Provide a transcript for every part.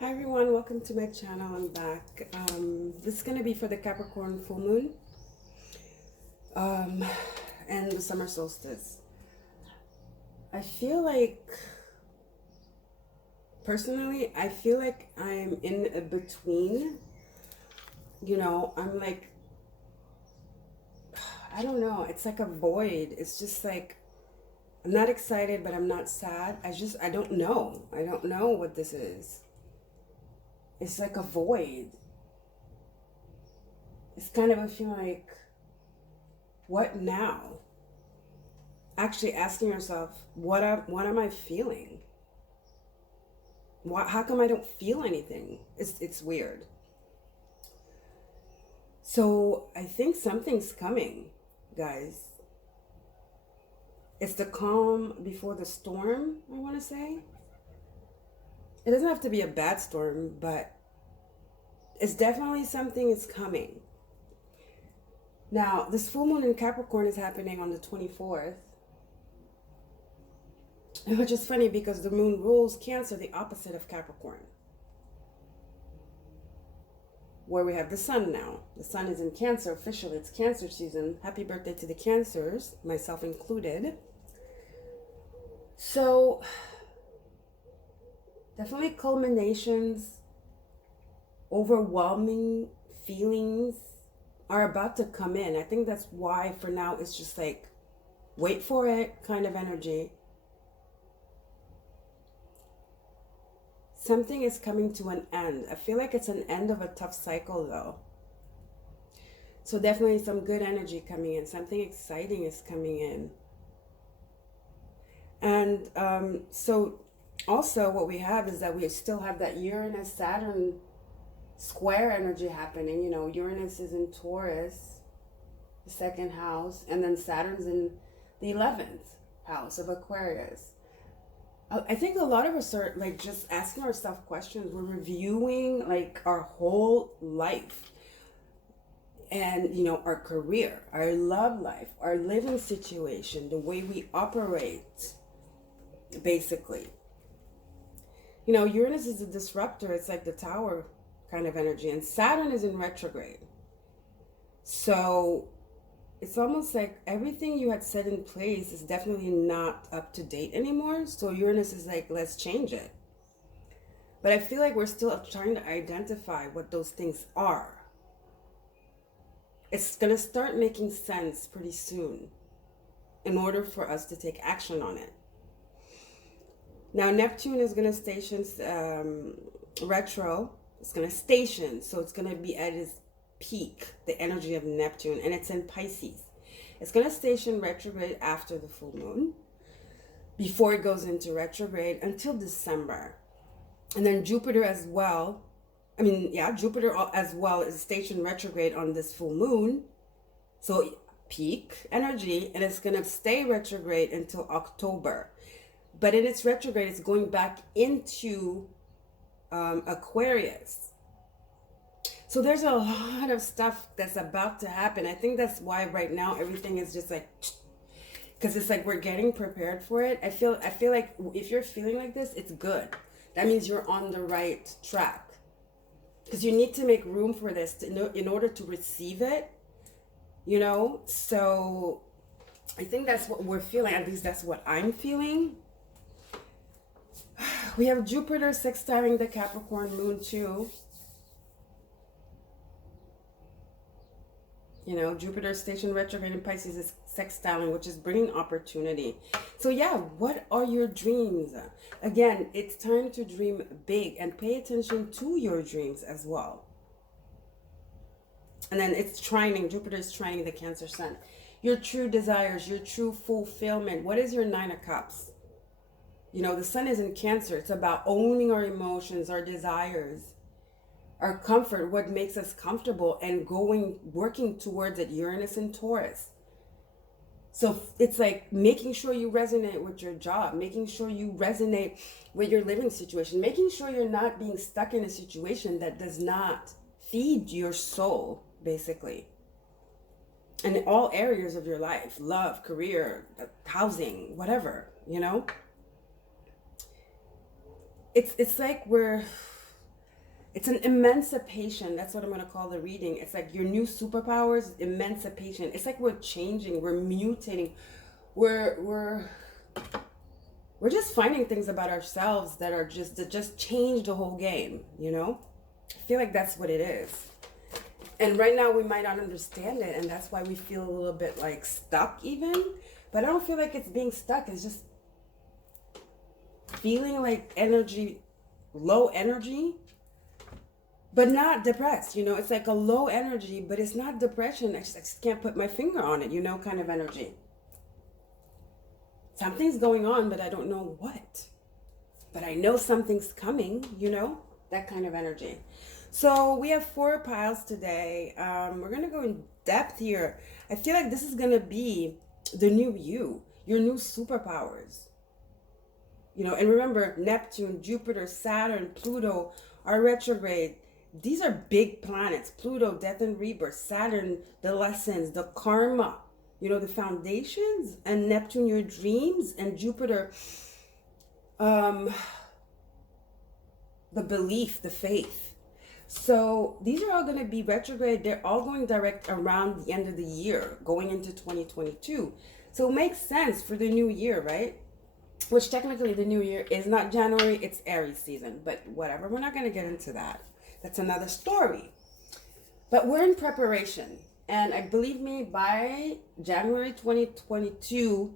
Hi everyone, welcome to my channel. I'm back. This is going to be for the Capricorn full moon um, and the summer solstice. I feel like, personally, I feel like I'm in a between. I'm like, I don't know, it's like a void. It's just like, I'm not excited, but I'm not sad. I don't know. I don't know what this is. It's like a void. It's kind of a feeling like, what now? Actually asking yourself, what am I feeling? How come I don't feel anything? It's weird. So I think something's coming, guys. It's the calm before the storm, I want to say. It doesn't have to be a bad storm, but it's definitely something is coming. Now, this full moon in Capricorn is happening on the 24th. Which is funny because the moon rules Cancer, the opposite of Capricorn. Where we have the sun now. The sun is in Cancer officially. It's Cancer season. Happy birthday to the Cancers, myself included. So, definitely culminations, overwhelming feelings are about to come in. I think that's why for now it's just like, wait for it kind of energy. Something is coming to an end. I feel like it's an end of a tough cycle though. So definitely some good energy coming in. Something exciting is coming in. And so also what we have is that we still have that Uranus-Saturn square energy happening. You know, Uranus is in Taurus, the second house, and then Saturn's in the 11th house of Aquarius. I think a lot of us are like just asking ourselves questions. We're reviewing like our whole life and, you know, our career, our love life, our living situation, the way we operate, basically. You know, Uranus is a disruptor. It's like the tower kind of energy, and Saturn is in retrograde. So it's almost like everything you had set in place is definitely not up to date anymore. So Uranus is like, let's change it. But I feel like we're still trying to identify what those things are. It's going to start making sense pretty soon in order for us to take action on it. Now, Neptune is going to station retro. It's going to station. So it's going to be at its peak, the energy of Neptune, and it's in Pisces. It's going to station retrograde after the full moon, before it goes into retrograde until December. And then Jupiter as well, Jupiter as well is stationed retrograde on this full moon. So peak energy, and it's going to stay retrograde until October. But in its retrograde, it's going back into Aquarius. So there's a lot of stuff that's about to happen. I think that's why right now everything is just like, because it's like we're getting prepared for it. I feel like if you're feeling like this, it's good. That means you're on the right track. Because you need to make room for this in order to receive it, you know? So I think that's what we're feeling. At least that's what I'm feeling. We have Jupiter sextiling the Capricorn moon too. You know, Jupiter station retrograde in Pisces is sextiling, which is bringing opportunity. So yeah, what are your dreams? Again, it's time to dream big and pay attention to your dreams as well. And then it's trining, Jupiter is trining the Cancer sun. Your true desires, your true fulfillment. What is your 9 of Cups? You know, the sun is in Cancer. It's about owning our emotions, our desires, our comfort, what makes us comfortable, and working towards it. Uranus and Taurus. So it's like making sure you resonate with your job, making sure you resonate with your living situation, making sure you're not being stuck in a situation that does not feed your soul, basically. In all areas of your life, love, career, housing, whatever, you know? It's like we're It's an emancipation. That's what I'm going to call the reading. It's like your new superpowers, emancipation. It's like we're changing, we're mutating, we're just finding things about ourselves that are that just change the whole game, you know? I feel like that's what it is. And right now we might not understand it, and that's why we feel a little bit like stuck even. But I don't feel like it's being stuck. It's just feeling like energy, low energy, but not depressed, you know? It's like a low energy, but it's not depression. I just can't put my finger on it, you know, kind of energy. Something's going on, but I don't know what. But I know something's coming, you know, that kind of energy. So we have 4 piles today. We're going to go in depth here. I feel like this is going to be the new you, your new superpowers. You know, and remember, Neptune, Jupiter, Saturn, Pluto are retrograde. These are big planets. Pluto, death and rebirth. Saturn, the lessons, the karma, you know, the foundations. And Neptune, your dreams. And Jupiter, the belief, the faith. So these are all going to be retrograde. They're all going direct around the end of the year, going into 2022. So it makes sense for the new year, right? Which technically the new year is not January, it's Aries season. But whatever, we're not going to get into that. That's another story. But we're in preparation. And I believe me, by January 2022,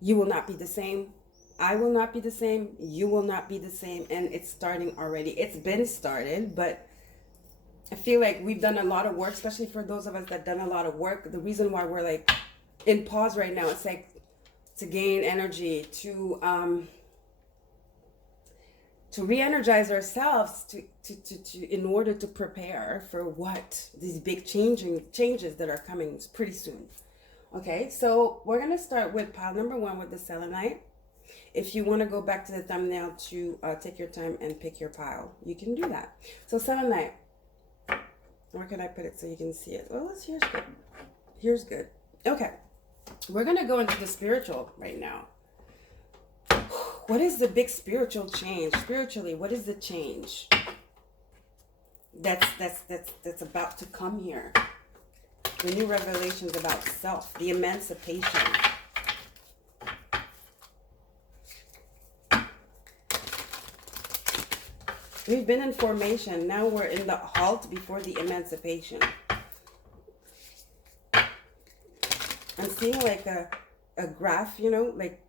you will not be the same. I will not be the same. You will not be the same. And it's starting already. It's been started, but I feel like we've done a lot of work, especially for those of us that done a lot of work. The reason why we're like in pause right now, it's like to gain energy, to re-energize ourselves, to in order to prepare for what these big changes that are coming pretty soon. Okay, so we're gonna start with pile number 1 with the selenite. If you want to go back to the thumbnail to take your time and pick your pile, you can do that. So selenite, where can I put it so you can see it? Well, here's good. Here's good. Okay, we're gonna go into the spiritual right now. What is the big spiritual change? Spiritually, what is the change that's about to come here? The new revelations about self, the emancipation. We've been in formation. Now we're in the halt before the emancipation. I'm seeing like a graph, you know, like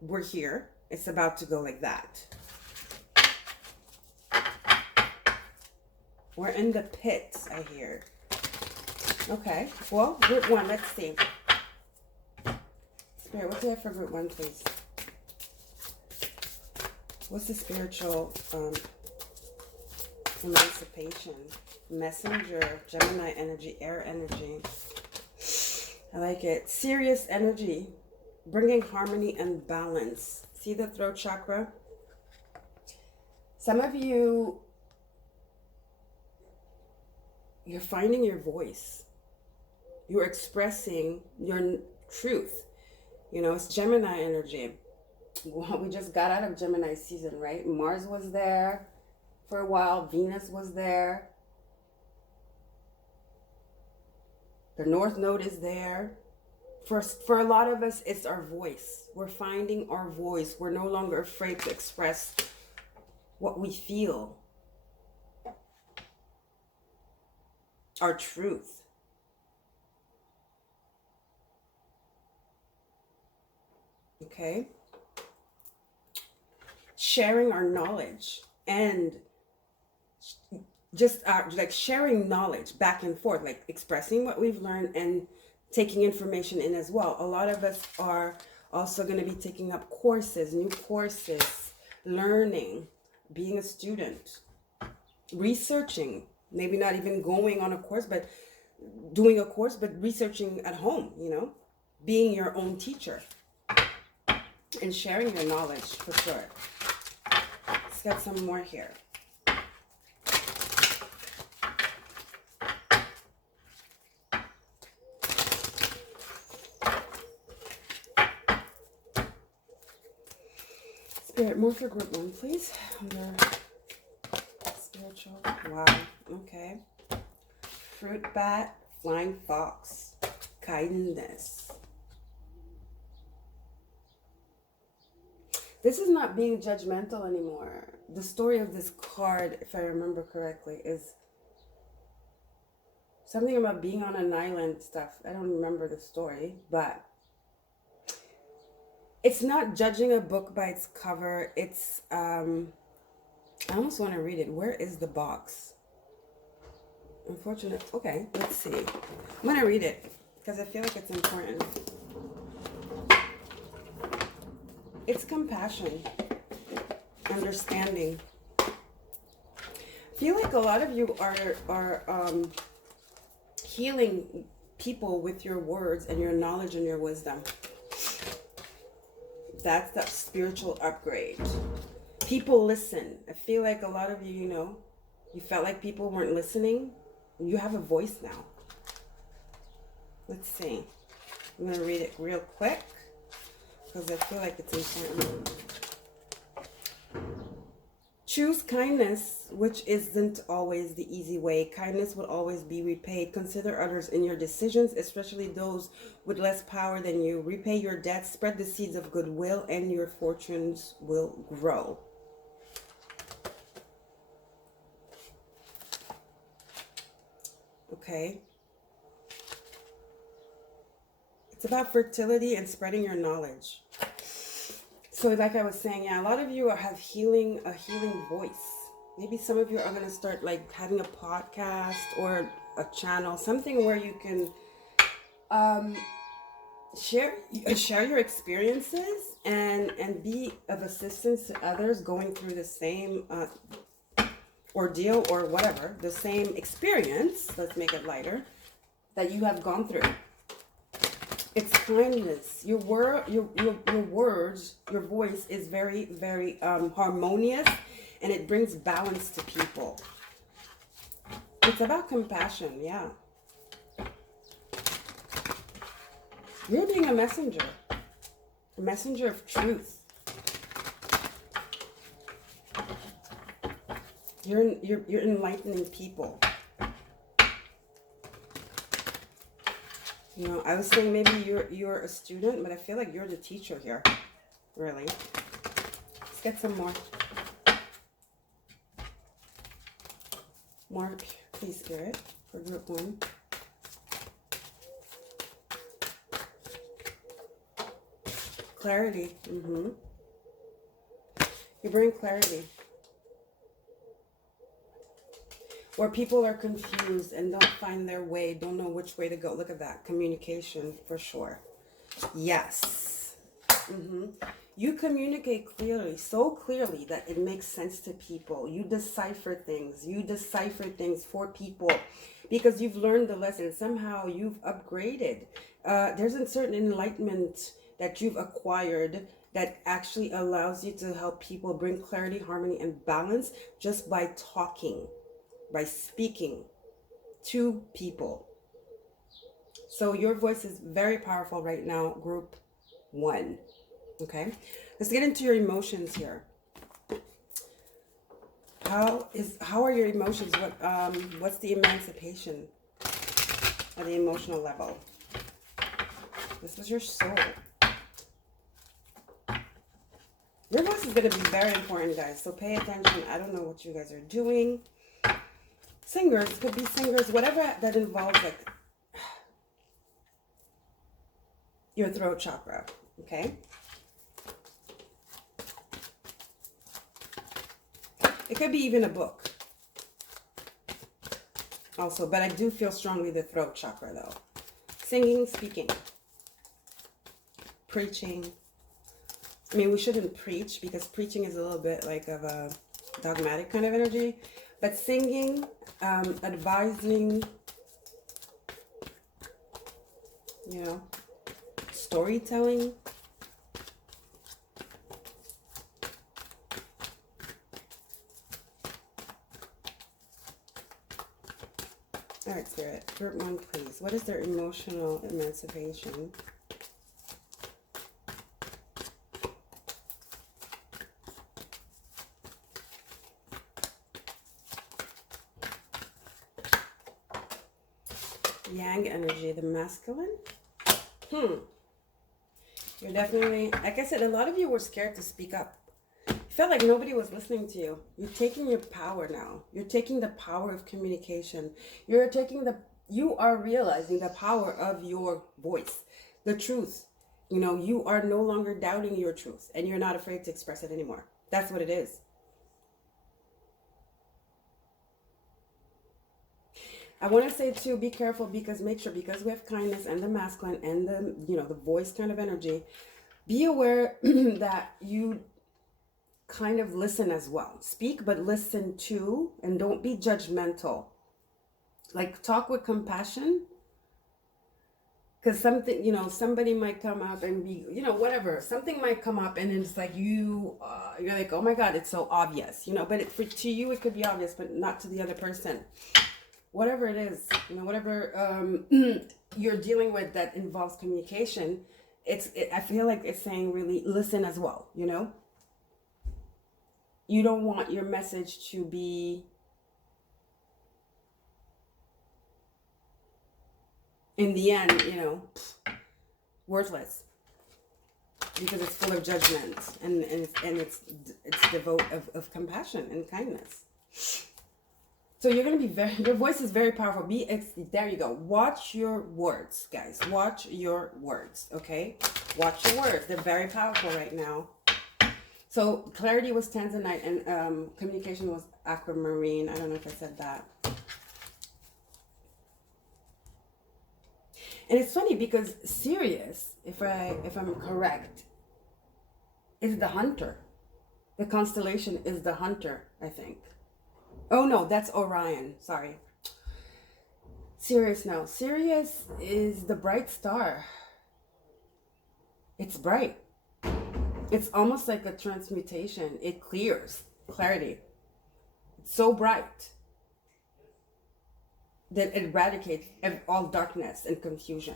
we're here. It's about to go like that. We're in the pit, I hear. Okay, well, group 1, let's see. Spirit, what do you have for group 1, please? What's the spiritual emancipation? Messenger, Gemini energy, air energy. I like it. Serious energy, bringing harmony and balance. See the throat chakra? Some of you, you're finding your voice. You're expressing your truth. You know, it's Gemini energy. Well, we just got out of Gemini season, right? Mars was there for a while. Venus was there. The North Node is there. For a lot of us, it's our voice. We're finding our voice. We're no longer afraid to express what we feel. Our truth. Okay? Sharing our knowledge and just like sharing knowledge back and forth, like expressing what we've learned and taking information in as well. A lot of us are also going to be taking up courses, new courses, learning, being a student, researching, maybe not even going on a course, but doing a course, but researching at home, you know, being your own teacher and sharing your knowledge for sure. Let's get some more here. Spirit, more for group 1, please. Under Wow. Okay. Fruit bat, flying fox, kindness. This is not being judgmental anymore. The story of this card, if I remember correctly, is something about being on an island stuff. I don't remember the story, but it's not judging a book by its cover. It's, I almost want to read it. Where is the box? Unfortunate. Okay, let's see. I'm going to read it because I feel like it's important. It's compassion, understanding. I feel like a lot of you are healing people with your words and your knowledge and your wisdom. That's that spiritual upgrade. People listen. I feel like a lot of you, you know, you felt like people weren't listening. You have a voice now. Let's see. I'm going to read it real quick because I feel like it's important. Choose kindness, which isn't always the easy way. Kindness will always be repaid. Consider others in your decisions, especially those with less power than you. Repay your debts, spread the seeds of goodwill, and your fortunes will grow. Okay. It's about fertility and spreading your knowledge. So like I was saying, yeah, a lot of you have a healing voice. Maybe some of you are going to start like having a podcast or a channel, something where you can share your experiences and be of assistance to others going through the same ordeal or whatever, the same experience, let's make it lighter, that you have gone through. It's kindness. Your words, your voice is very, very harmonious, and it brings balance to people. It's about compassion, yeah. You're being a messenger of truth. You're enlightening people. You know, I was saying maybe you're a student, but I feel like you're the teacher here. Really. Let's get some more. More, please, Spirit, for group 1. Clarity. You bring clarity. Where people are confused and don't find their way, don't know which way to go. Look at that. Communication, for sure. Yes. You communicate clearly, so clearly that it makes sense to people. You decipher things. You decipher things for people because you've learned the lesson. Somehow you've upgraded. There's a certain enlightenment that you've acquired that actually allows you to help people bring clarity, harmony, and balance just by talking, by speaking to people. So your voice is very powerful right now, group 1. Okay, let's get into your emotions here. How are your emotions? What's the emancipation at the emotional level? This was your soul. Your voice is going to be very important, guys, so pay attention. I don't know what you guys are doing. Singers, could be singers, whatever that involves like your throat chakra, okay? It could be even a book also, but I do feel strongly the throat chakra though. Singing, speaking, preaching. I mean, we shouldn't preach because preaching is a little bit like of a dogmatic kind of energy, but singing, advising, you know, storytelling. All right, Spirit, group 1, please. What is their emotional emancipation? Yang energy, the masculine. You're definitely, like I said, a lot of you were scared to speak up. You felt like nobody was listening to you. You're taking your power now. You're taking the power of communication. You are realizing the power of your voice, the truth. You know, you are no longer doubting your truth and you're not afraid to express it anymore. That's what it is. I want to say too, be careful because because we have kindness and the masculine and the, you know, the voice kind of energy, be aware that you kind of listen as well. Speak, but listen too, and don't be judgmental. Like, talk with compassion, because something, you know, somebody might come up and be, you know, whatever, something might come up and it's like you're like, oh my God, it's so obvious, you know, but to you it could be obvious, but not to the other person. Whatever it is, you know, whatever you're dealing with that involves communication, I feel like it's saying really listen as well, you know. You don't want your message to be in the end, you know, worthless because it's full of judgment and it's devoid of compassion and kindness. So you're going to be your voice is very powerful. There you go. Watch your words, guys. Watch your words, okay? Watch your words. They're very powerful right now. So clarity was tanzanite and communication was aquamarine. I don't know if I said that. And it's funny because Sirius, if I'm correct, is the hunter. The constellation is the hunter, I think. Oh no, that's Orion. Sorry. Sirius, no. Sirius is the bright star. It's bright. It's almost like a transmutation. It clears. Clarity. It's so bright that it eradicates all darkness and confusion.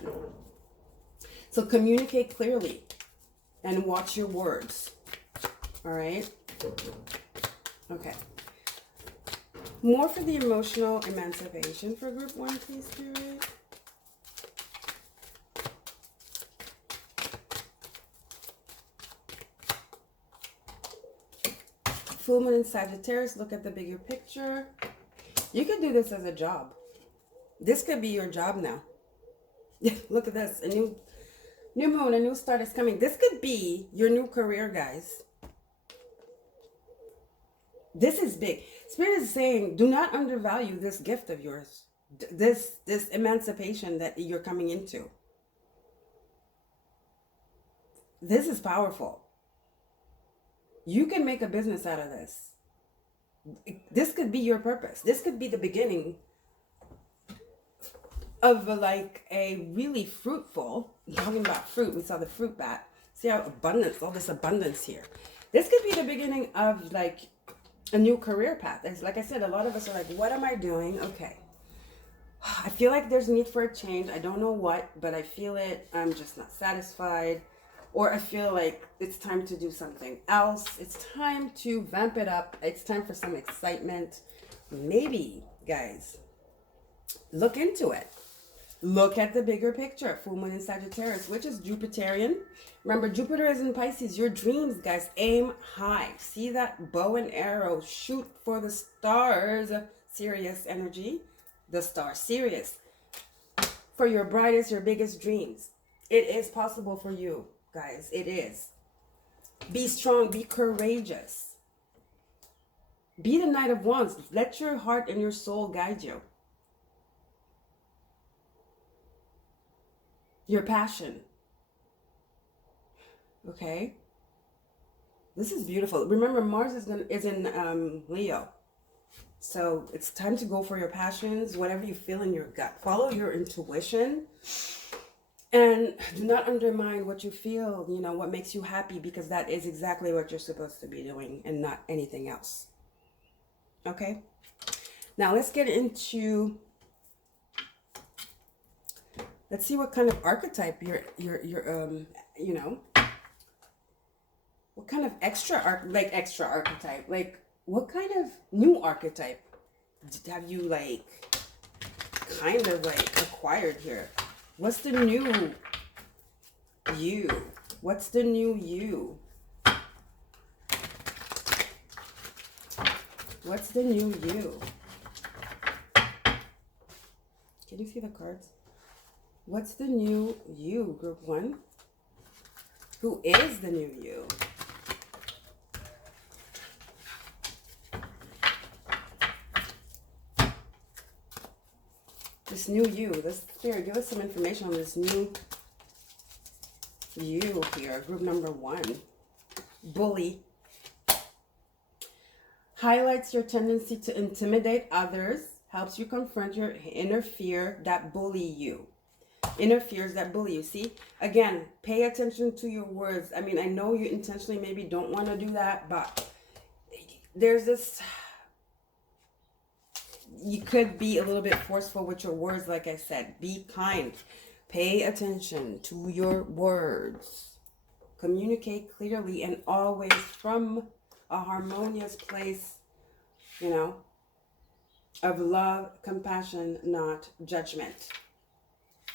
So communicate clearly and watch your words. All right? Okay. More for the emotional emancipation for group 1, please, Spirit. Full moon in Sagittarius, look at the bigger picture. You could do this as a job. This could be your job now. Look at this, a new moon, a new start is coming. This could be your new career, guys. This is big. Spirit is saying, do not undervalue this gift of yours. This emancipation that you're coming into. This is powerful. You can make a business out of this. This could be your purpose. This could be the beginning of like a really fruitful, talking about fruit, we saw the fruit bat. See how abundance, all this abundance here. This could be the beginning of like a new career path. As like I said, a lot of us are like, what am I doing? Okay. I feel like there's need for a change. I don't know what, but I feel it. I'm just not satisfied. Or I feel like it's time to do something else. It's time to vamp it up. It's time for some excitement. Maybe, guys, look into it. Look at the bigger picture. Full moon in Sagittarius, which is Jupiterian. Remember, Jupiter is in Pisces. Your dreams, guys, aim high. See that bow and arrow. Shoot for the stars. Sirius energy. The star Sirius. For your brightest, your biggest dreams. It is possible for you, guys. It is. Be strong. Be courageous. Be the Knight of Wands. Let your heart and your soul guide you. Your passion. Okay. This is beautiful. Remember, Mars is in Leo. So it's time to go for your passions, whatever you feel in your gut. Follow your intuition. And do not undermine what you feel, you know, what makes you happy, because that is exactly what you're supposed to be doing and not anything else. Okay? Now let's get into, let's see what kind of archetype you're you know, what kind of extra archetype, like what kind of new archetype have you like kind of like acquired here. What's the new you? What's the new you? What's the new you? Can you see the cards? What's the new you, group 1? Who is the new you? This new you. This Spirit, give us some information on this new you here. Group number 1. Bully. Highlights your tendency to intimidate others. Helps you confront your inner fear that bully you. Inner fears that bully you. See? Again, pay attention to your words. I mean, I know you intentionally maybe don't want to do that, but there's this... You could be a little bit forceful with your words, like I said. Be kind. Pay attention to your words. Communicate clearly and always from a harmonious place, you know, of love, compassion, not judgment.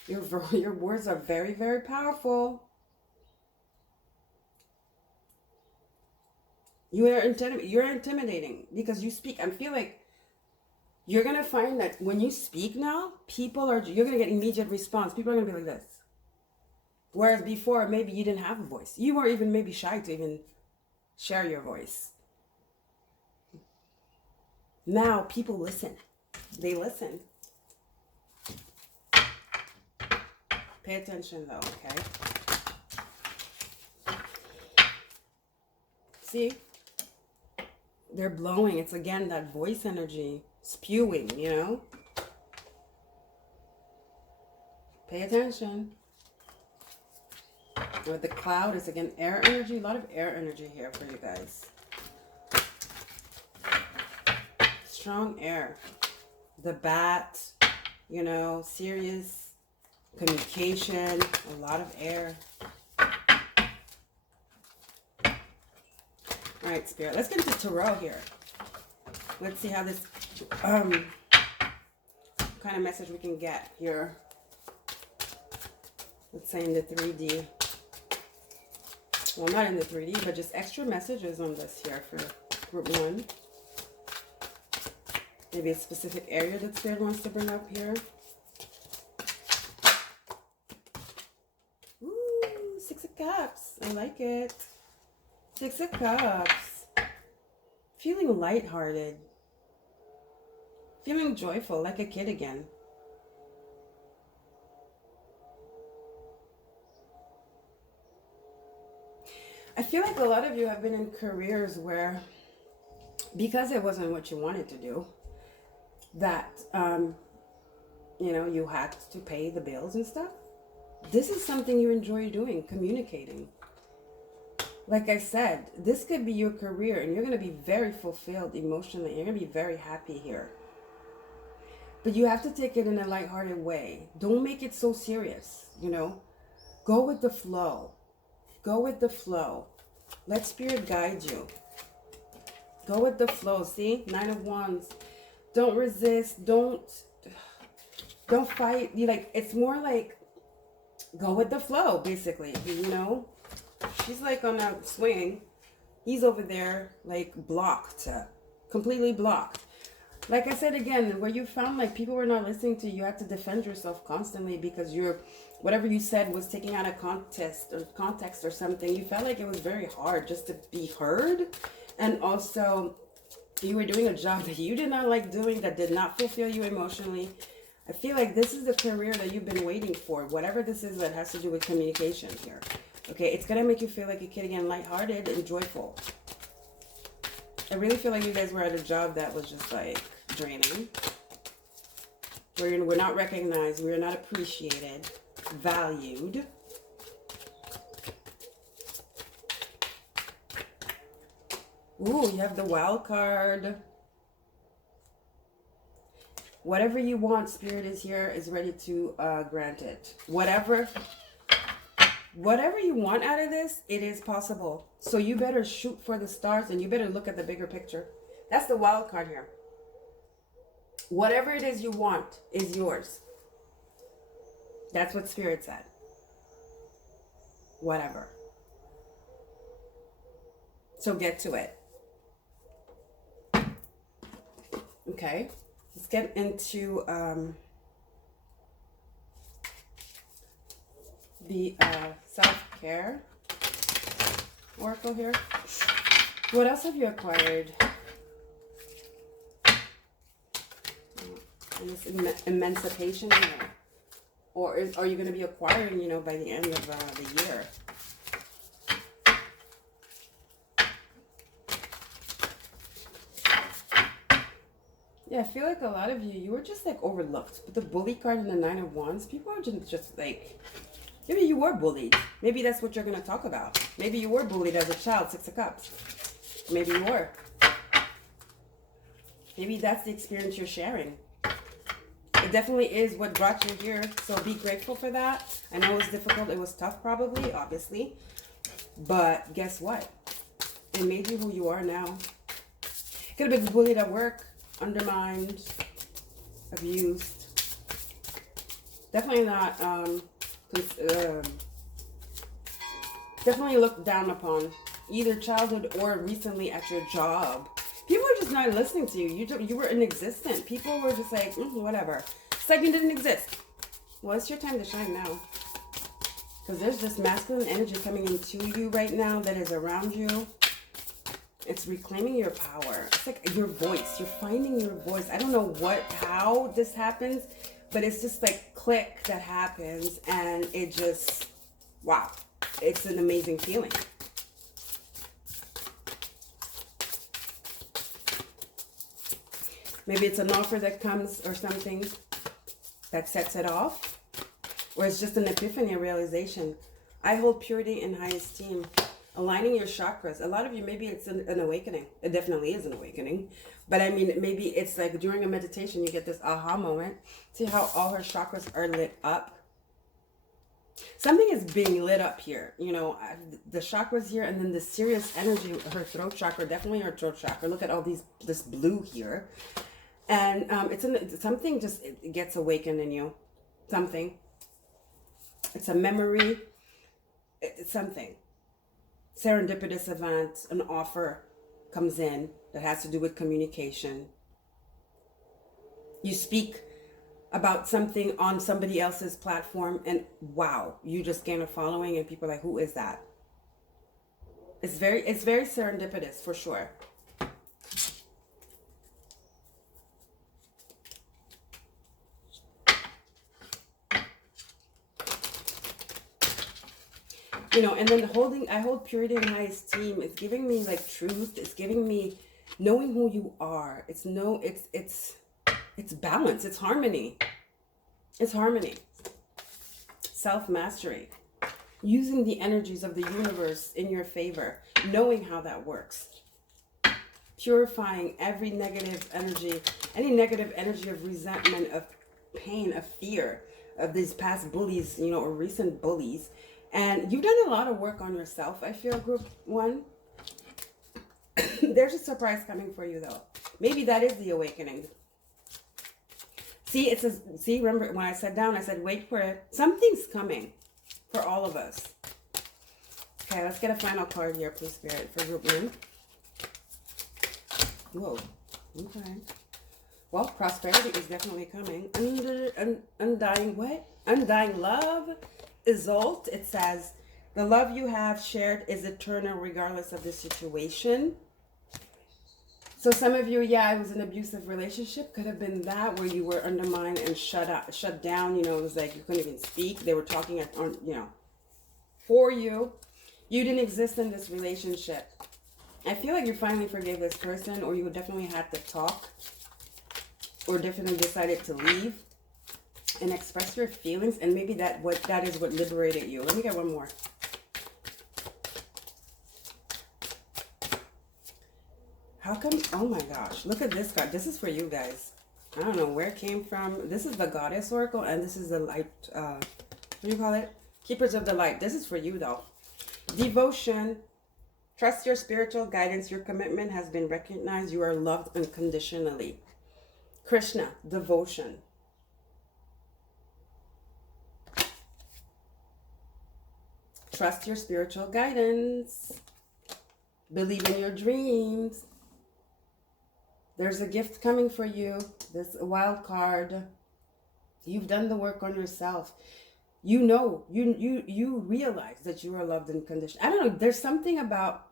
Your words are very, very powerful. You're intimidating because you speak. I feel like you're going to find that when you speak now, you're going to get immediate response. People are going to be like this. Whereas before, maybe you didn't have a voice. You were even maybe shy to even share your voice. Now people listen. They listen. Pay attention though, okay? See? They're blowing. It's again that voice energy. Spewing, you know? Pay attention. With the cloud is again air energy. A lot of air energy here for you guys. Strong air. The bat, you know, serious communication. A lot of air. All right, Spirit. Let's get into Tarot here. Let's see how this kind of message we can get here. Let's say in the 3D. Well, not in the 3D, but just extra messages on this here for group 1. Maybe a specific area that Spirit wants to bring up here. Ooh, 6 of Cups. I like it. 6 of Cups. Feeling lighthearted. Feeling joyful, like a kid again. I feel like a lot of you have been in careers where, because it wasn't what you wanted to do, that, you know, you had to pay the bills and stuff. This is something you enjoy doing, communicating. Like I said, this could be your career and you're going to be very fulfilled emotionally. You're going to be very happy here. But you have to take it in a lighthearted way. Don't make it so serious, you know. Go with the flow. Go with the flow. Let Spirit guide you. Go with the flow. See? 9 of Wands. Don't resist. Don't fight. You like, it's more like go with the flow, basically. You know? She's like on a swing. He's over there like blocked. Completely blocked. Like I said again, where you found like people were not listening to you, you had to defend yourself constantly because whatever you said was taken out of context or something. You felt like it was very hard just to be heard. And also, you were doing a job that you did not like doing, that did not fulfill you emotionally. I feel like this is the career that you've been waiting for. Whatever this is that has to do with communication here. Okay, it's going to make you feel like a kid again, lighthearted and joyful. I really feel like you guys were at a job that was just like draining. We're not recognized. We're not appreciated. Valued. Ooh, you have the wild card. Whatever you want, Spirit is here, is ready to grant it. Whatever you want out of this, it is possible. So you better shoot for the stars and you better look at the bigger picture. That's the wild card here. Whatever it is you want is yours. That's what Spirit said. Whatever. So get to it. Okay. Let's get into the self-care oracle here. What else have you acquired? And this emancipation here. Or are you going to be acquiring, you know, by the end of the year? Yeah, I feel like a lot of you were just like overlooked. But the bully card and the 9 of Wands, people are just like, maybe you were bullied. Maybe that's what you're going to talk about. Maybe you were bullied as a child, 6 of Cups. Maybe you were. Maybe that's the experience you're sharing. It definitely is what brought you here. So be grateful for that. I know it was difficult. It was tough probably, obviously. But guess what? It made you who you are now. Could have been bullied at work, undermined, abused. Definitely not, definitely looked down upon. Either childhood or recently at your job. People are just not listening to you. You were inexistent. People were just like, whatever. It's like you didn't exist. Well, it's your time to shine now. Because there's this masculine energy coming into you right now that is around you. It's reclaiming your power. It's like your voice. You're finding your voice. I don't know how this happens, but it's just like click that happens. And it just, wow. It's an amazing feeling. Maybe it's an offer that comes or something that sets it off. Or it's just an epiphany, a realization. I hold purity in high esteem. Aligning your chakras. A lot of you, maybe it's an awakening. It definitely is an awakening. But I mean, maybe it's like during a meditation, you get this aha moment. See how all her chakras are lit up? Something is being lit up here. You know, the chakras here, and then the serious energy, her throat chakra, definitely her throat chakra. Look at all this blue here. And something just it gets awakened in you. Something. It's a memory. It's something. Serendipitous event, an offer comes in that has to do with communication. You speak about something on somebody else's platform and wow, you just gain a following and people are like, who is that? It's very serendipitous for sure. You know, and then I hold purity in high esteem. It's giving me like truth. It's giving me knowing who you are. It's balance. It's harmony. It's harmony. Self-mastery. Using the energies of the universe in your favor. Knowing how that works. Purifying every negative energy. Any negative energy of resentment, of pain, of fear, of these past bullies, you know, or recent bullies. And you've done a lot of work on yourself, I feel, group 1. There's a surprise coming for you, though. Maybe that is the awakening. See, it says, see, remember when I sat down, I said, wait for it. Something's coming for all of us. Okay, let's get a final card here, please, Spirit, for group 1. Whoa. Okay. Well, prosperity is definitely coming. Undying what? Undying love. Isolt, it says, the love you have shared is eternal regardless of the situation. So some of you, yeah, it was an abusive relationship. Could have been that where you were undermined and shut down. You know, it was like you couldn't even speak. They were talking on, you know, for you. You didn't exist in this relationship. I feel like you finally forgave this person, or you definitely had to talk, or definitely decided to leave and express your feelings, and maybe that is what liberated you. Let me get one more. How come? Oh my gosh, look at this card. This is for you guys. I don't know where it came from. This is the Goddess Oracle, and this is the light, what do you call it? Keepers of the Light. This is for you though. Devotion. Trust your spiritual guidance. Your commitment has been recognized. You are loved unconditionally. Krishna, devotion. Trust your spiritual guidance. Believe in your dreams. There's a gift coming for you. There's a wild card. You've done the work on yourself. You know, you realize that you are loved and conditioned. I don't know. There's something about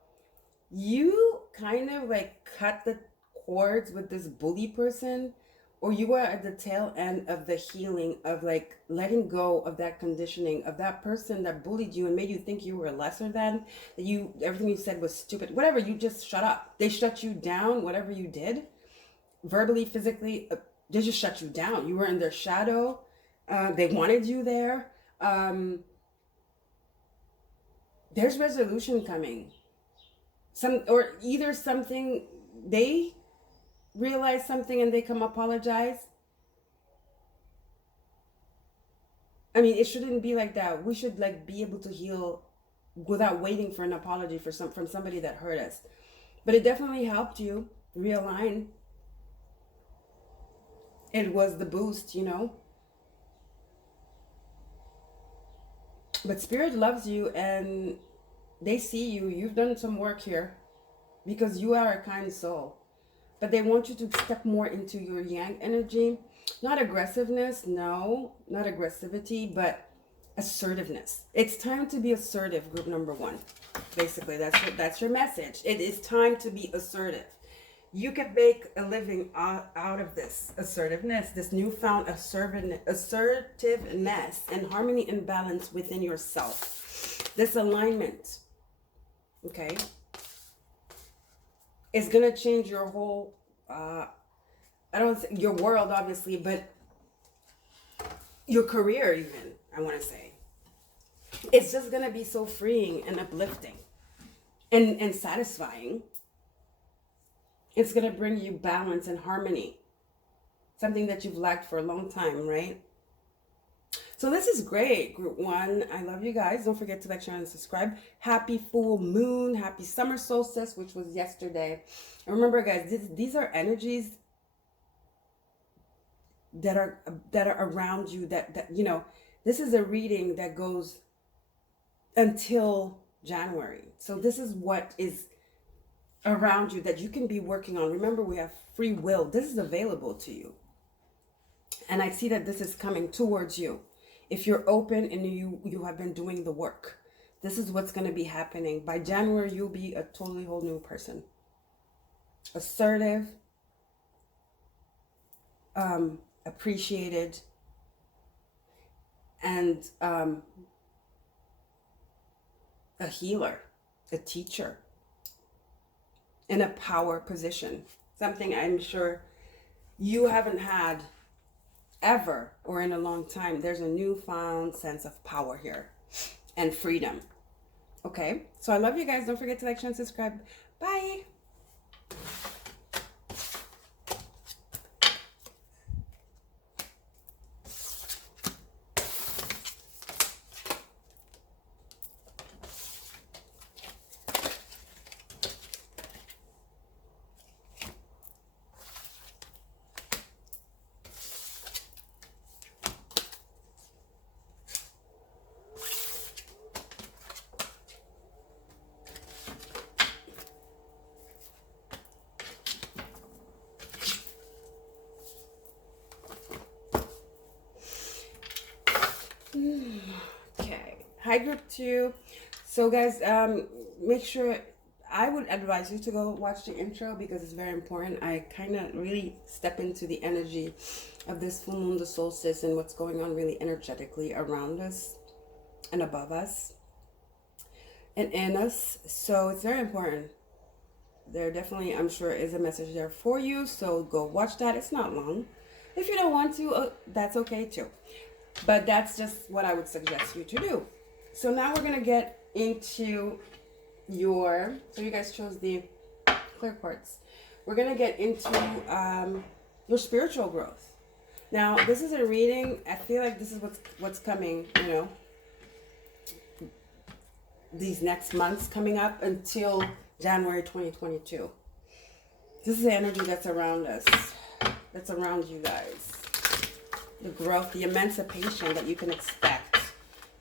you kind of like cut the cords with this bully person, or you are at the tail end of the healing of like letting go of that conditioning of that person that bullied you and made you think you were lesser than, that you, everything you said was stupid, whatever. You just shut up. They shut you down. Whatever you did, verbally, physically, they just shut you down. You were in their shadow. They wanted you there. There's resolution coming. Or either something, they realize something and they come apologize. I mean, it shouldn't be like that. We should like be able to heal without waiting for an apology from somebody that hurt us. But it definitely helped you realign. It was the boost, you know. But Spirit loves you and they see you. You've done some work here because you are a kind soul. But they want you to step more into your yang energy. Not aggressiveness, no. Not aggressivity, but assertiveness. It's time to be assertive, group number 1. Basically, that's your message. It is time to be assertive. You can make a living out of this assertiveness, this newfound assertiveness and harmony and balance within yourself. This alignment, okay, is going to change your whole, your world, obviously, but your career even, I want to say. It's just going to be so freeing and uplifting and satisfying. It's going to bring you balance and harmony. Something that you've lacked for a long time, right? So this is great, group 1. I love you guys. Don't forget to like, share, and subscribe. Happy full moon. Happy summer solstice, which was yesterday. And remember, guys, these are energies that are around you. That you know, this is a reading that goes until January. So this is what is around you that you can be working on. Remember, we have free will. This is available to you. And I see that this is coming towards you. If you're open and you have been doing the work, this is what's going to be happening. By January, you'll be a totally whole new person. Assertive, appreciated, and a healer, a teacher, in a power position. Something I'm sure you haven't had ever or in a long time. There's a newfound sense of power here and freedom. Okay, so I love you guys. Don't forget to like, share, and subscribe. Bye. Okay, hi group 2. So guys, make sure, I would advise you to go watch the intro because it's very important. I kind of really step into the energy of this full moon, the solstice, and what's going on really energetically around us and above us and in us. So it's very important. There definitely, I'm sure, is a message there for you. So go watch that. It's not long. If you don't want to, that's okay too. But that's just what I would suggest you to do. So now we're going to get into your, so you guys chose the clear quartz. We're going to get into your spiritual growth. Now, this is a reading. I feel like this is what's coming, you know, these next months coming up until January 2022. This is the energy that's around us. that's around you guys. The growth, the emancipation that you can expect.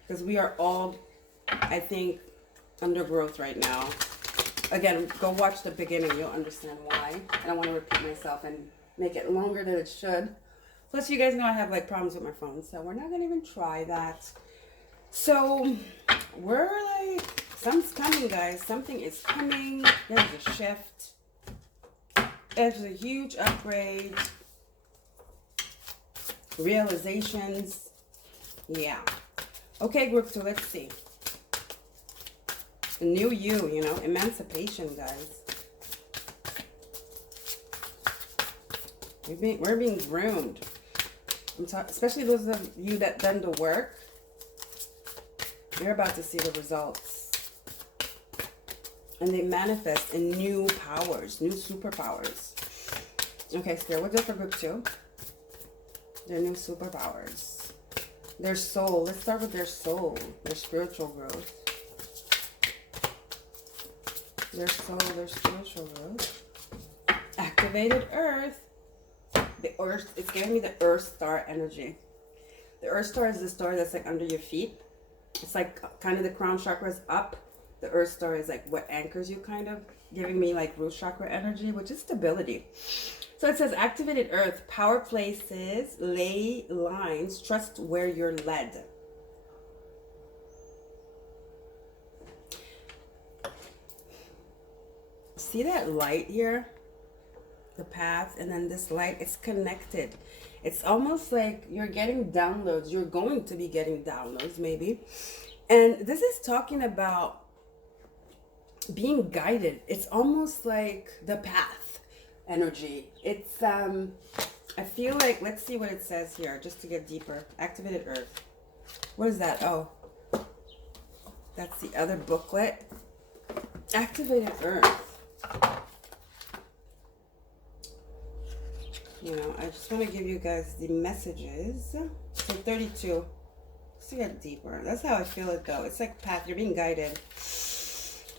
Because we are all, I think, under growth right now. Again, go watch the beginning. You'll understand why. I don't want to repeat myself and make it longer than it should. Plus, you guys know I have like problems with my phone, so we're not going to even try that. So, we're like, something's coming, guys. Something is coming. There's a shift. There's a huge upgrade. Realizations. Yeah. Okay, group 2, let's see. A new you, you know, emancipation, guys. We're being groomed. Especially those of you that done the work. You're about to see the results. And they manifest in new powers, new superpowers. Okay, Spirit, what's up for group 2? Their new superpowers. Their soul. Let's start with their soul. Their spiritual growth. Their soul, their spiritual growth. Activated Earth. The Earth, it's giving me the Earth Star energy. The Earth Star is the star that's like under your feet. It's like kind of the crown chakra is up. The Earth Star is like what anchors you, kind of. Giving me like root chakra energy, which is stability. So it says activated Earth, power places, ley lines, trust where you're led. See that light here? The path, and then this light, it's connected. It's almost like you're getting downloads. You're going to be getting downloads, maybe. And this is talking about being guided. It's almost like the path energy. It's, I feel like, let's see what it says here, just to get deeper. Activated Earth. What is that? Oh, that's the other booklet. Activated Earth. You know, I just want to give you guys the messages. So 32. Let's get deeper. That's how I feel it, though. It's like path. You're being guided.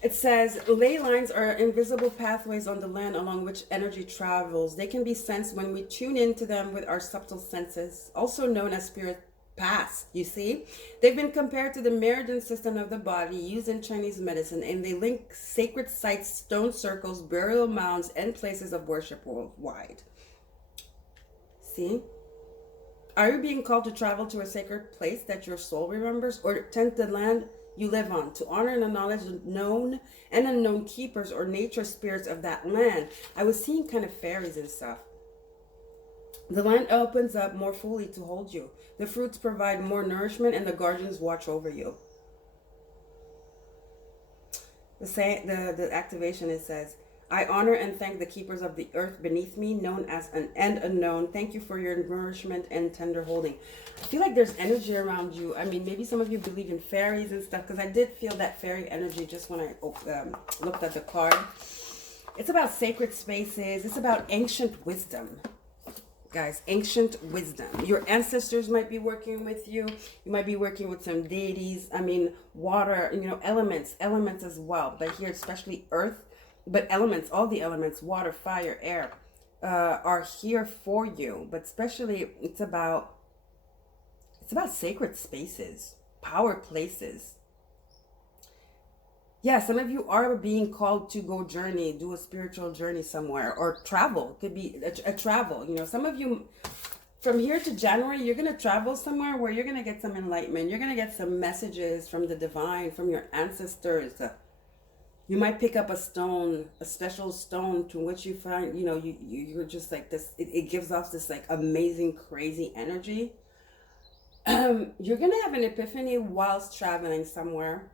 It says, ley lines are invisible pathways on the land along which energy travels. They can be sensed when we tune into them with our subtle senses, also known as spirit paths. You see? They've been compared to the meridian system of the body used in Chinese medicine, and they link sacred sites, stone circles, burial mounds, and places of worship worldwide. See? Are you being called to travel to a sacred place that your soul remembers, or tend the land you live on, to honor and acknowledge the known and unknown keepers or nature spirits of that land? I was seeing kind of fairies and stuff. The land opens up more fully to hold you. The fruits provide more nourishment, and the gardens watch over you. The activation, it says, I honor and thank the keepers of the earth beneath me, known as and unknown. Thank you for your nourishment and tender holding. I feel like there's energy around you. I mean, maybe some of you believe in fairies and stuff, because I did feel that fairy energy just when I looked at the card. It's about sacred spaces. It's about ancient wisdom. Guys, ancient wisdom. Your ancestors might be working with you. You might be working with some deities. I mean, water, you know, elements as well. But here, especially earth. But elements, all the elements, water, fire, air, are here for you. But especially, it's about sacred spaces, power places. Yeah, some of you are being called to go journey, do a spiritual journey somewhere, or travel. It could be a travel. You know, some of you, from here to January, you're going to travel somewhere where you're going to get some enlightenment. You're going to get some messages from the divine, from your ancestors. You might pick up a stone, a special stone, to which you find, you know, you're just like this. It gives off this like amazing, crazy energy. You're going to have an epiphany whilst traveling somewhere.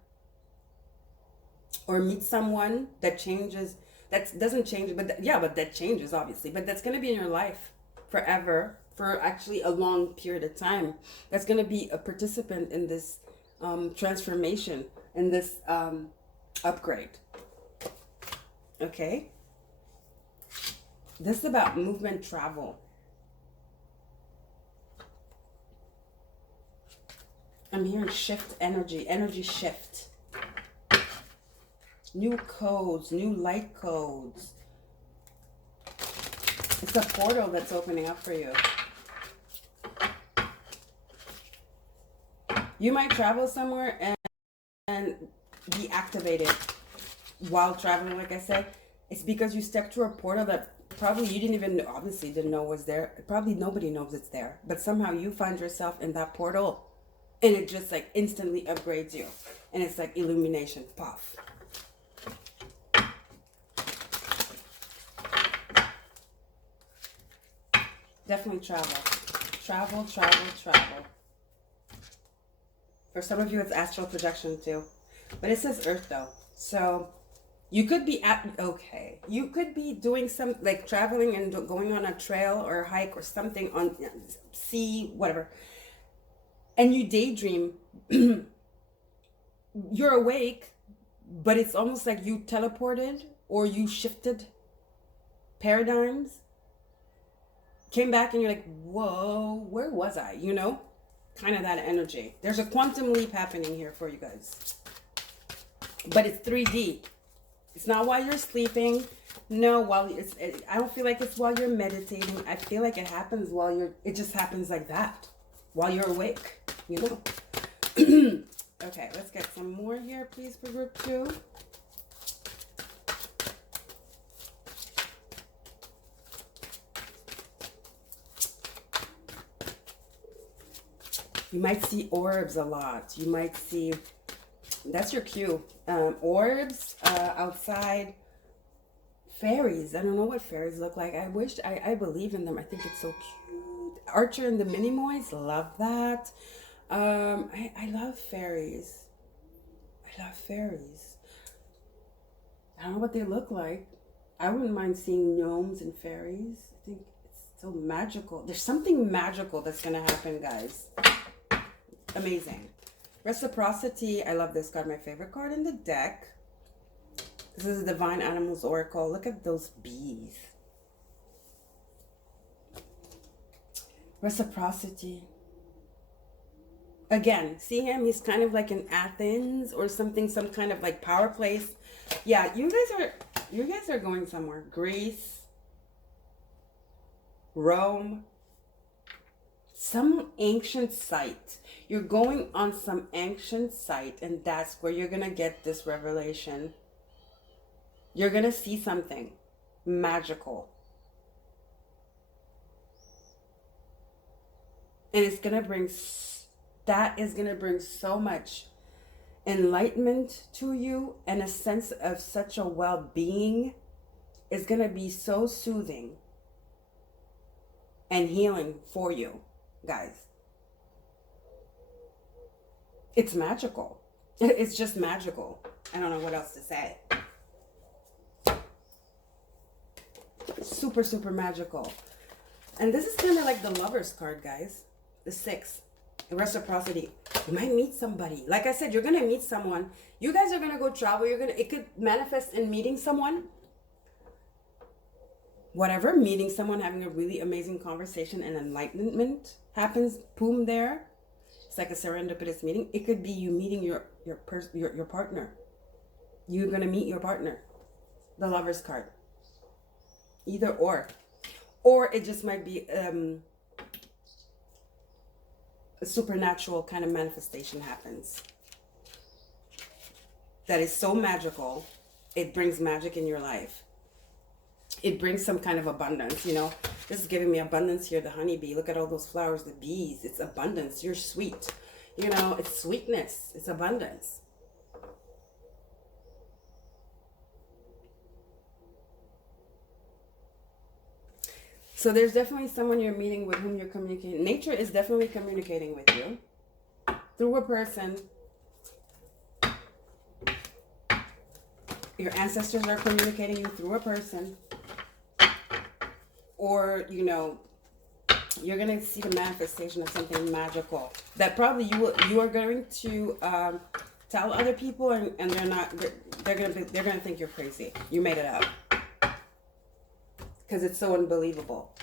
Or meet someone that changes, that doesn't change, but but that changes, obviously. But that's going to be in your life forever, for actually a long period of time. That's going to be a participant in this transformation, in this upgrade. Okay? This is about movement, travel. I'm hearing shift energy shift. New codes, new light codes. It's a portal that's opening up for you. You might travel somewhere and be activated while traveling, like I said. It's because you stepped through a portal that probably you didn't even, obviously didn't know was there. Probably nobody knows it's there. But somehow you find yourself in that portal and it just like instantly upgrades you. And it's like illumination, puff. Definitely travel. Travel, travel, travel. For some of you, it's astral projection too. But it says Earth though. So you could be you could be doing some, like traveling and going on a trail or a hike or something on sea, whatever. And you daydream. You're awake, but it's almost like you teleported or you shifted paradigms. Came back and you're like, whoa, where was I? You know? Kind of that energy. There's a quantum leap happening here for you guys. But it's 3D. It's not while you're sleeping. No, I don't feel like it's while you're meditating. I feel like it happens it just happens like that. While you're awake, you know. Okay, let's get some more here, please, for group 2. You might see orbs a lot. You might see, that's your cue. Orbs outside. Fairies. I don't know what fairies look like. I believe in them. I think it's so cute. Archer and the Minimoys. Love that. I love fairies. I love fairies. I don't know what they look like. I wouldn't mind seeing gnomes and fairies. I think it's so magical. There's something magical that's going to happen, guys. Amazing. Reciprocity. I love this card. My favorite card in the deck. This is a Divine Animals Oracle. Look at those bees. Reciprocity. Again, see him? He's kind of like in Athens or something, some kind of like power place. Yeah, you guys are going somewhere. Greece, Rome, some ancient site. You're going on some ancient site, and that's where you're going to get this revelation. You're going to see something magical. And it's going to bring, that is going to bring so much enlightenment to you and a sense of such a well-being. Is going to be so soothing and healing for you, guys. It's magical. It's just magical. I don't know what else to say. Super, super magical. And this is kind of like the Lover's card, guys. The 6. The reciprocity. You might meet somebody. Like I said, you're going to meet someone. You guys are going to go travel. It could manifest in meeting someone. Whatever, meeting someone, having a really amazing conversation, and enlightenment happens. Boom, there. It's like a serendipitous meeting. It could be you meeting your partner. You're going to meet your partner. The Lover's card. Either or. Or it just might be a supernatural kind of manifestation happens. That is so magical. It brings magic in your life. It brings some kind of abundance, you know. This is giving me abundance here, the honeybee. Look at all those flowers, the bees. It's abundance. You're sweet. You know, it's sweetness. It's abundance. So there's definitely someone you're meeting with whom you're communicating. Nature is definitely communicating with you through a person. Your ancestors are communicating you through a person. Or, you know, you're going to see the manifestation of something magical that probably you are going to tell other people, and they're going to think you're crazy. You made it up. Because it's so unbelievable.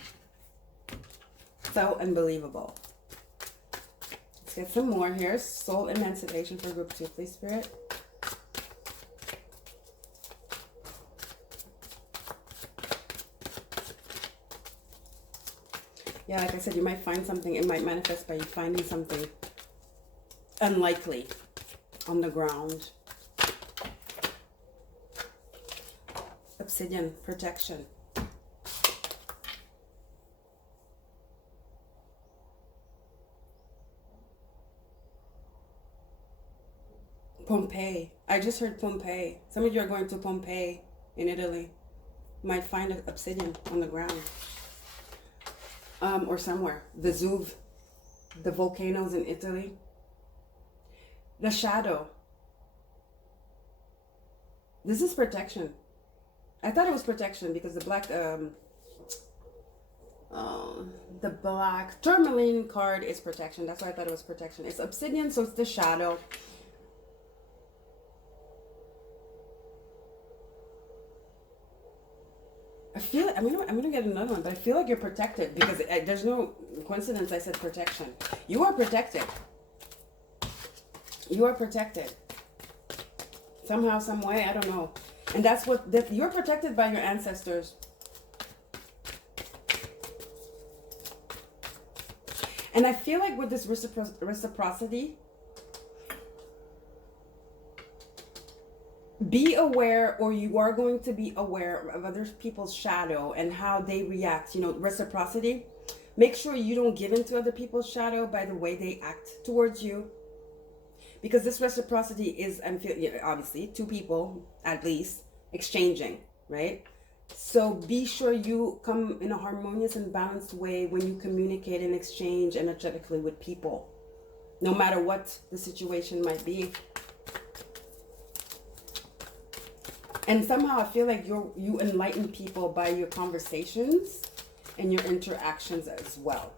So unbelievable. Let's get some more here. Soul Emancipation for group 2, please, Spirit. Yeah, like I said, you might find something. It might manifest by you finding something unlikely on the ground. Obsidian, protection. Pompeii. I just heard Pompeii. Some of you are going to Pompeii in Italy. Might find an obsidian on the ground. Or somewhere. Vesuve. The volcanoes in Italy. The shadow. This is protection. I thought it was protection because the black tourmaline card is protection. That's why I thought it was protection. It's obsidian, so it's the shadow. I feel I'm gonna get another one, but I feel like you're protected because there's no coincidence. I said protection. You are protected. You are protected. Somehow, some way, I don't know. And that's what you're protected by your ancestors. And I feel like with this reciprocity, be aware, or you are going to be aware of other people's shadow and how they react. You know, reciprocity. Make sure you don't give into other people's shadow by the way they act towards you. Because this reciprocity is, obviously, two people, at least, exchanging, right? So be sure you come in a harmonious and balanced way when you communicate and exchange energetically with people. No matter what the situation might be. And somehow I feel like you enlighten people by your conversations and your interactions as well.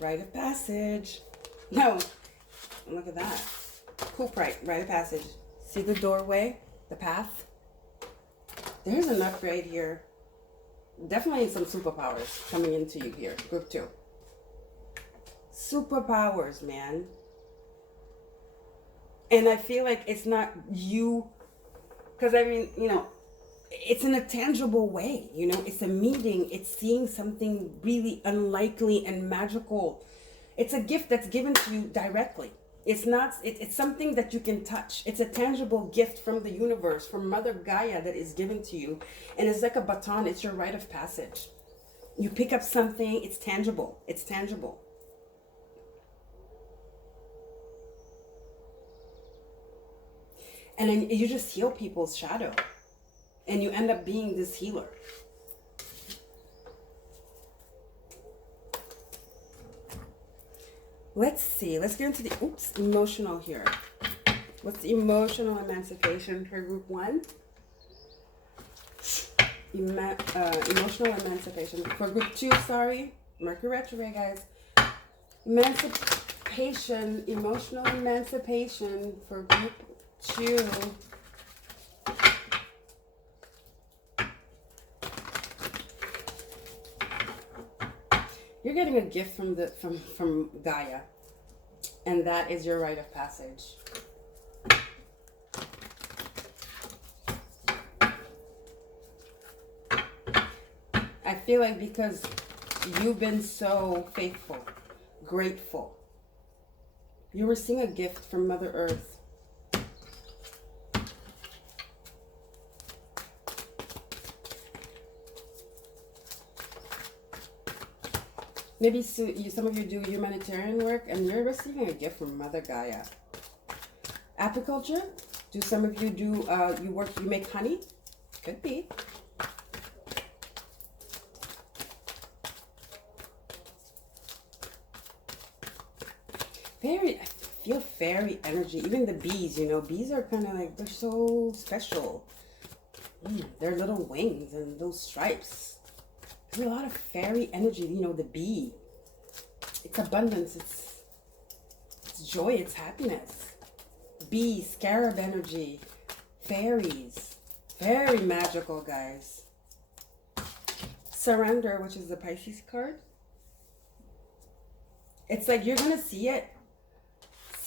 Rite of passage. No, look at that. Cooperite, rite of passage. See the doorway, the path? There's an upgrade here. Definitely some superpowers coming into you here. Group 2. Superpowers, man. And I feel like it's not you, because I mean, you know, it's in a tangible way, you know, it's a meeting, it's seeing something really unlikely and magical. It's a gift that's given to you directly. It's not, it's something that you can touch. It's a tangible gift from the universe, from Mother Gaia that is given to you. And it's like a baton, it's your rite of passage. You pick up something, it's tangible. It's tangible. And then you just heal people's shadow. And you end up being this healer. Let's see. Let's get into the emotional here. What's the emotional emancipation for group 1? Emotional emancipation. For group 2, sorry. Mercury retrograde, guys. Emancipation. Emotional emancipation for group 2. You're getting a gift from Gaia, and that is your rite of passage. I feel like because you've been so faithful, grateful, you were seeing a gift from Mother Earth. Maybe some of you do humanitarian work and you're receiving a gift from Mother Gaia. Apiculture? Do some of you do, you make honey? Could be. I feel fairy energy. Even the bees, you know, bees are kind of like, they're so special. Their little wings and those stripes. There's a lot of fairy energy, you know, the bee. It's abundance, it's joy, it's happiness. Bee, scarab energy, fairies. Very magical, guys. Surrender, which is the Pisces card. It's like you're going to see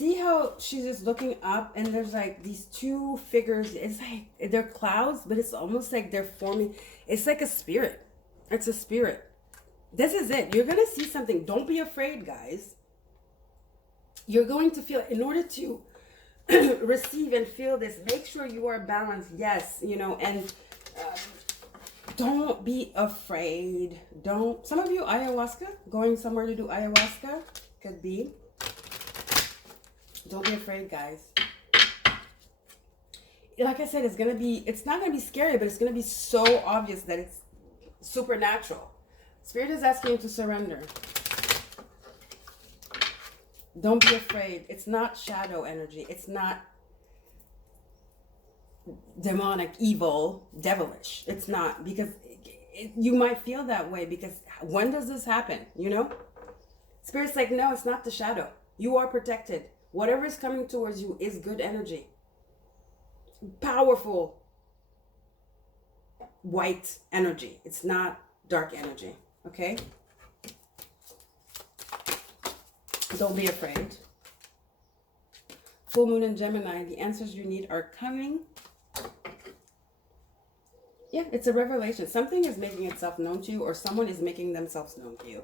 see how she's just looking up and there's like these two figures. It's like they're clouds, but it's almost like they're forming. It's like a spirit. It's a spirit. This is it. You're going to see something. Don't be afraid, guys. You're going to feel, in order to receive and feel this, make sure you are balanced. Yes, you know, and don't be afraid. Don't. Some of you, ayahuasca, going somewhere to do ayahuasca, could be. Don't be afraid, guys. Like I said, it's not going to be scary, but it's going to be so obvious that it's supernatural. Spirit is asking you to surrender. Don't be afraid. It's not shadow energy. It's not demonic, evil, devilish. It's not, because you might feel that way, because when does this happen? You know? Spirit's like, no, it's not the shadow. You are protected. Whatever is coming towards you is good energy. Powerful white energy. It's not dark energy. Okay? Don't be afraid. Full moon in Gemini. The answers you need are coming. Yeah, it's a revelation. Something is making itself known to you, or someone is making themselves known to you.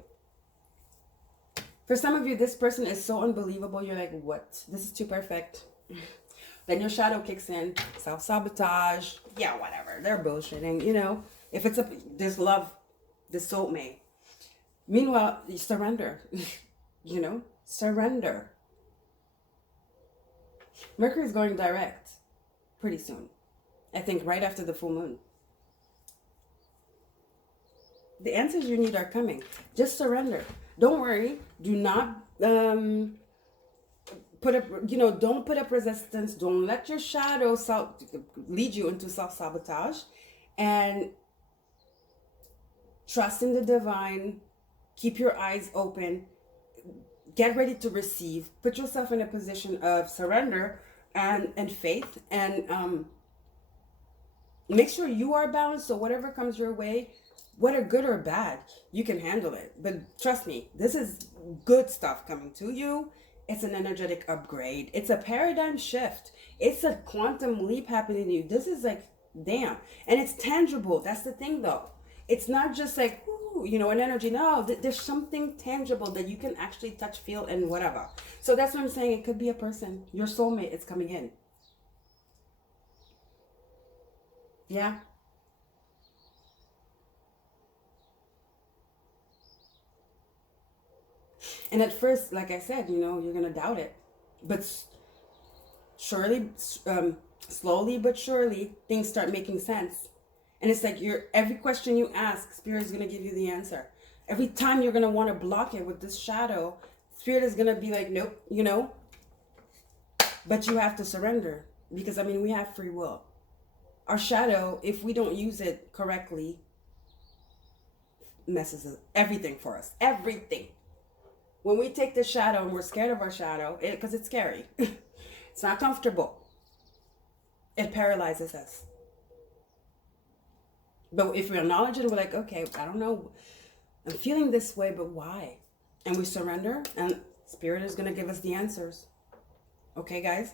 For some of you, this person is so unbelievable. You're like, what? This is too perfect. Then your shadow kicks in. Self-sabotage. Yeah, whatever. They're bullshitting, you know. If it's there's love, the soulmate. Meanwhile, you surrender. You know, surrender. Mercury is going direct pretty soon. I think right after the full moon. The answers you need are coming. Just surrender. Don't worry. Do not put up, you know, don't put up resistance. Don't let your shadow lead you into self-sabotage. And trust in the divine. Keep your eyes open. Get ready to receive. Put yourself in a position of surrender and faith. And make sure you are balanced, so whatever comes your way, whether good or bad, you can handle it. But trust me, this is good stuff coming to you. It's an energetic upgrade. It's a paradigm shift. It's a quantum leap happening to you. This is like, damn. And it's tangible. That's the thing, though. It's not just like, ooh, you know, an energy. No, there's something tangible that you can actually touch, feel, and whatever. So that's what I'm saying. It could be a person. Your soulmate is coming in. Yeah. And at first, like I said, you know, you're going to doubt it. But surely, slowly but surely, things start making sense. And it's like every question you ask, Spirit is going to give you the answer. Every time you're going to want to block it with this shadow, Spirit is going to be like, nope, you know. But you have to surrender. Because, I mean, we have free will. Our shadow, if we don't use it correctly, messes everything for us. Everything. When we take the shadow and we're scared of our shadow, because it's scary. It's not comfortable. It paralyzes us. But if we acknowledge it, we're like, okay, I don't know. I'm feeling this way, but why? And we surrender, and Spirit is going to give us the answers. Okay, guys?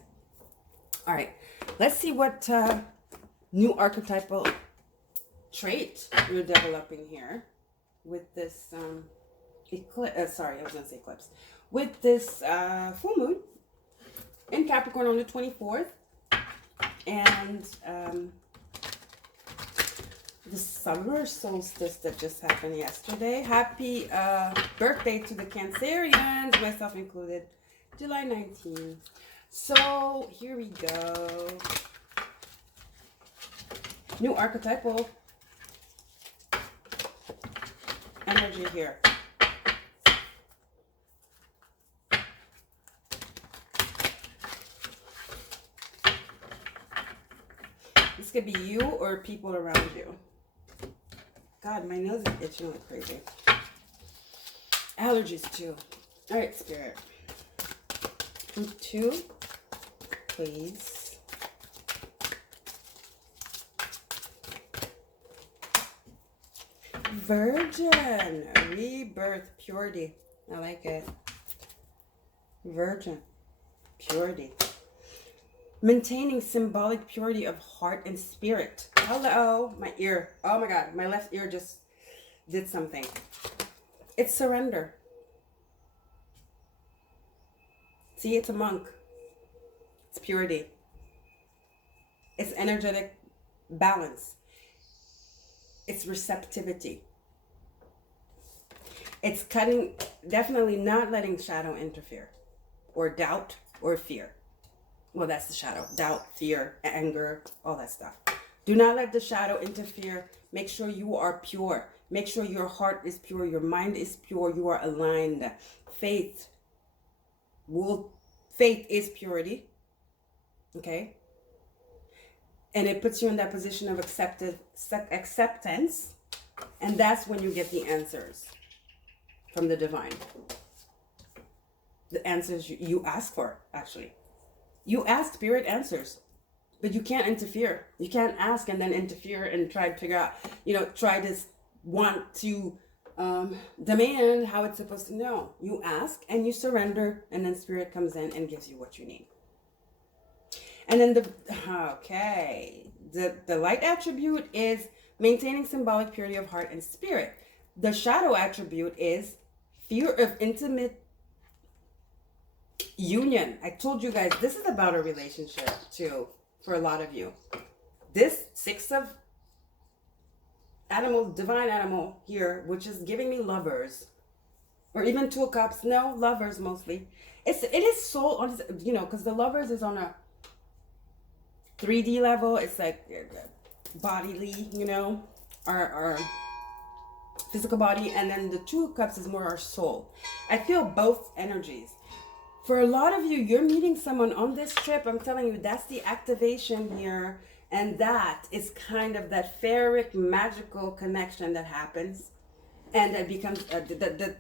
All right. Let's see what new archetypal trait we're developing here with this eclipse. Sorry, I was going to say eclipse. With this full moon in Capricorn on the 24th. And the summer solstice that just happened yesterday. Happy birthday to the Cancerians, myself included, July 19th. So here we go. New archetypal energy here. This could be you or people around you. God, my nose is itching like crazy. Allergies too. All right, Spirit. 2, please. Virgin, rebirth, purity. I like it. Virgin, Purity. Maintaining symbolic purity of heart and spirit. Hello, my ear. Oh my God, my left ear just did something. It's surrender. See, it's a monk. It's purity. It's energetic balance. It's receptivity. It's cutting, definitely not letting shadow interfere, or doubt, or fear. Well, that's the shadow. Doubt, fear, anger, all that stuff. Do not let the shadow interfere. Make sure you are pure. Make sure your heart is pure. Your mind is pure. You are aligned. Faith is purity. Okay? And it puts you in that position of acceptance. And that's when you get the answers from the divine. The answers you ask for, actually. You ask, spirit answers, but you can't interfere. You can't ask and then interfere and try to figure out, try to want to demand how it's supposed to know. You ask and you surrender, and then spirit comes in and gives you what you need. And then the light attribute is maintaining symbolic purity of heart and spirit. The shadow attribute is fear of intimate union. I told you guys, this is about a relationship too, for a lot of you. This 6 of animal, divine animal here, which is giving me lovers, or even 2 of cups. No, lovers mostly. It is soul, because the lovers is on a 3D level. It's like bodily, our physical body, and then the 2 of cups is more our soul. I feel both energies. For a lot of you, you're meeting someone on this trip. I'm telling you, that's the activation here. And that is kind of that ferric magical connection that happens. And that becomes, that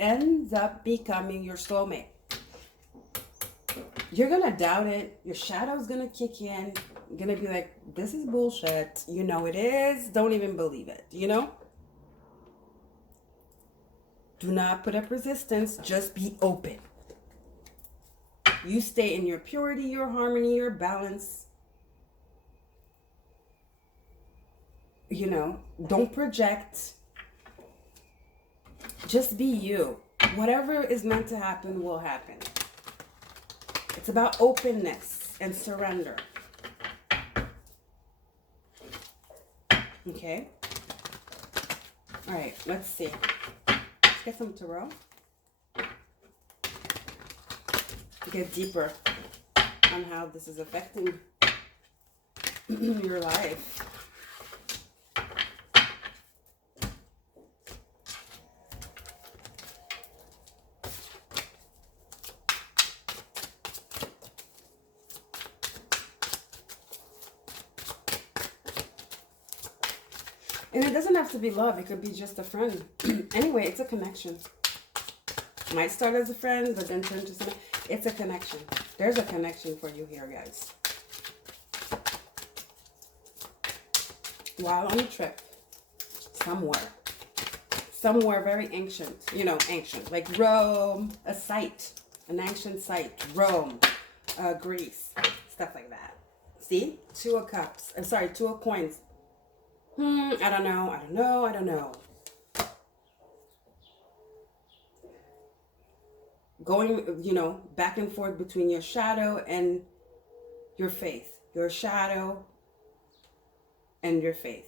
ends up becoming your soulmate. You're going to doubt it. Your shadow's going to kick in. You're going to be like, this is bullshit. You know it is. Don't even believe it. Do not put up resistance. Just be open. You stay in your purity, your harmony, your balance. Don't project. Just be you. Whatever is meant to happen will happen. It's about openness and surrender. Okay? All right, let's see. Let's get some tarot. Get deeper on how this is affecting your life. And it doesn't have to be love. It could be just a friend. Anyway, it's a connection. Might start as a friend, but then turn to something. It's a connection. There's a connection for you here, guys. While on a trip, somewhere very ancient, ancient, like Rome, an ancient site, Rome, Greece, stuff like that. See? 2 of cups. I'm sorry, 2 of coins. I don't know. Going, back and forth between your shadow and your faith. Your shadow and your faith.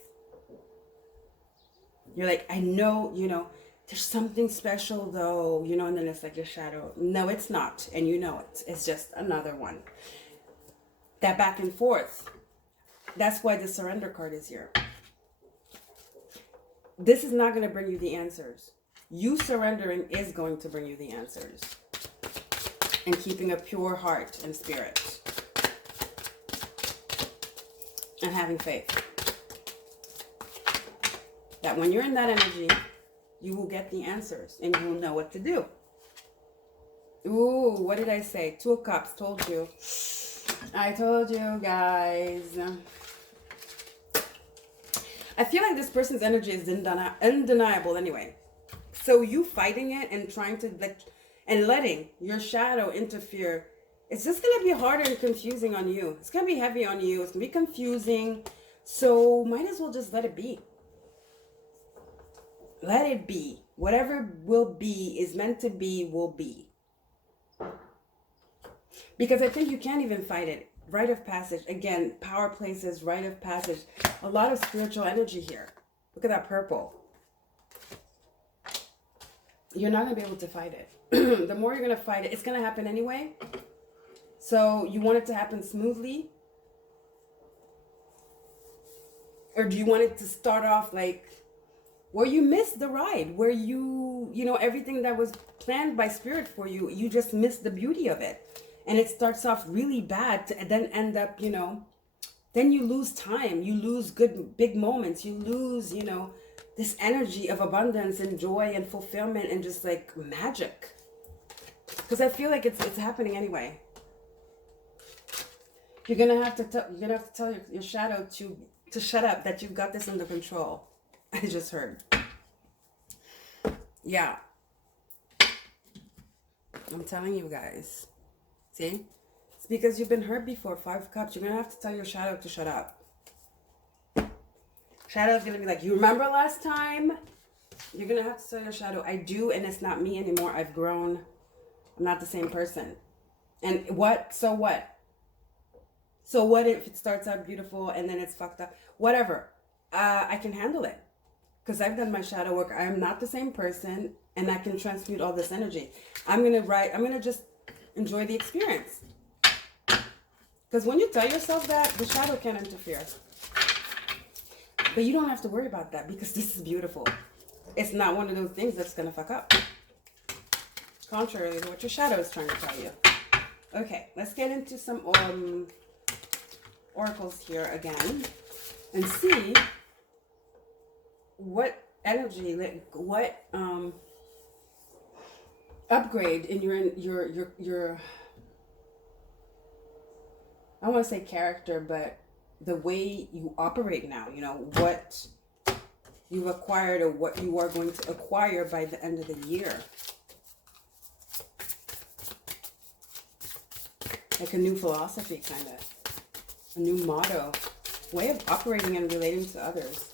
You're like, I know, there's something special though, and then it's like your shadow. No, it's not. And you know it. It's just another one. That back and forth. That's why the surrender card is here. This is not going to bring you the answers. You surrendering is going to bring you the answers. And keeping a pure heart and spirit. And having faith. That when you're in that energy, you will get the answers. And you will know what to do. Ooh, what did I say? 2 of cups, told you. I told you, guys. I feel like this person's energy is undeniable anyway. So you fighting it and trying to and letting your shadow interfere It's just going to be harder and confusing on you. It's going to be heavy on you. It's going to be confusing. So might as well just let it be. Let it be. Whatever will be is meant to be will be. Because I think you can't even fight it. Rite of passage. Again, power places, rite of passage. A lot of spiritual energy here. Look at that purple. You're not going to be able to fight it. The more you're going to fight it, it's going to happen anyway. So you want it to happen smoothly? Or do you want it to start off like where you missed the ride, where you know, everything that was planned by spirit for you, you just missed the beauty of it. And it starts off really bad to then end up, you know, then you lose time. You lose good, big moments. You lose, you know, this energy of abundance and joy and fulfillment and just like magic. Because I feel like it's happening anyway. You're gonna have to tell your shadow to shut up, that you've got this under control. I just heard. Yeah. I'm telling you guys. See? It's because you've been hurt before. 5 of Cups. You're gonna have to tell your shadow to shut up. Shadow's gonna be like, you remember last time? You're gonna have to tell your shadow, I do, and it's not me anymore. I've grown. I'm not the same person. And what? So what? So what if it starts out beautiful and then it's fucked up? Whatever. I can handle it. Because I've done my shadow work. I am not the same person, and I can transmute all this energy. I'm gonna just enjoy the experience. Because when you tell yourself that, the shadow can't interfere. But you don't have to worry about that, because this is beautiful. It's not one of those things that's gonna fuck up. Contrary to what your shadow is trying to tell you. Okay, let's get into some oracles here again and see what energy, like what upgrade in your I don't want to say character, but the way you operate now, you know, what you've acquired or what you are going to acquire by the end of the year. Like a new philosophy, kind of. A new motto. Way of operating and relating to others.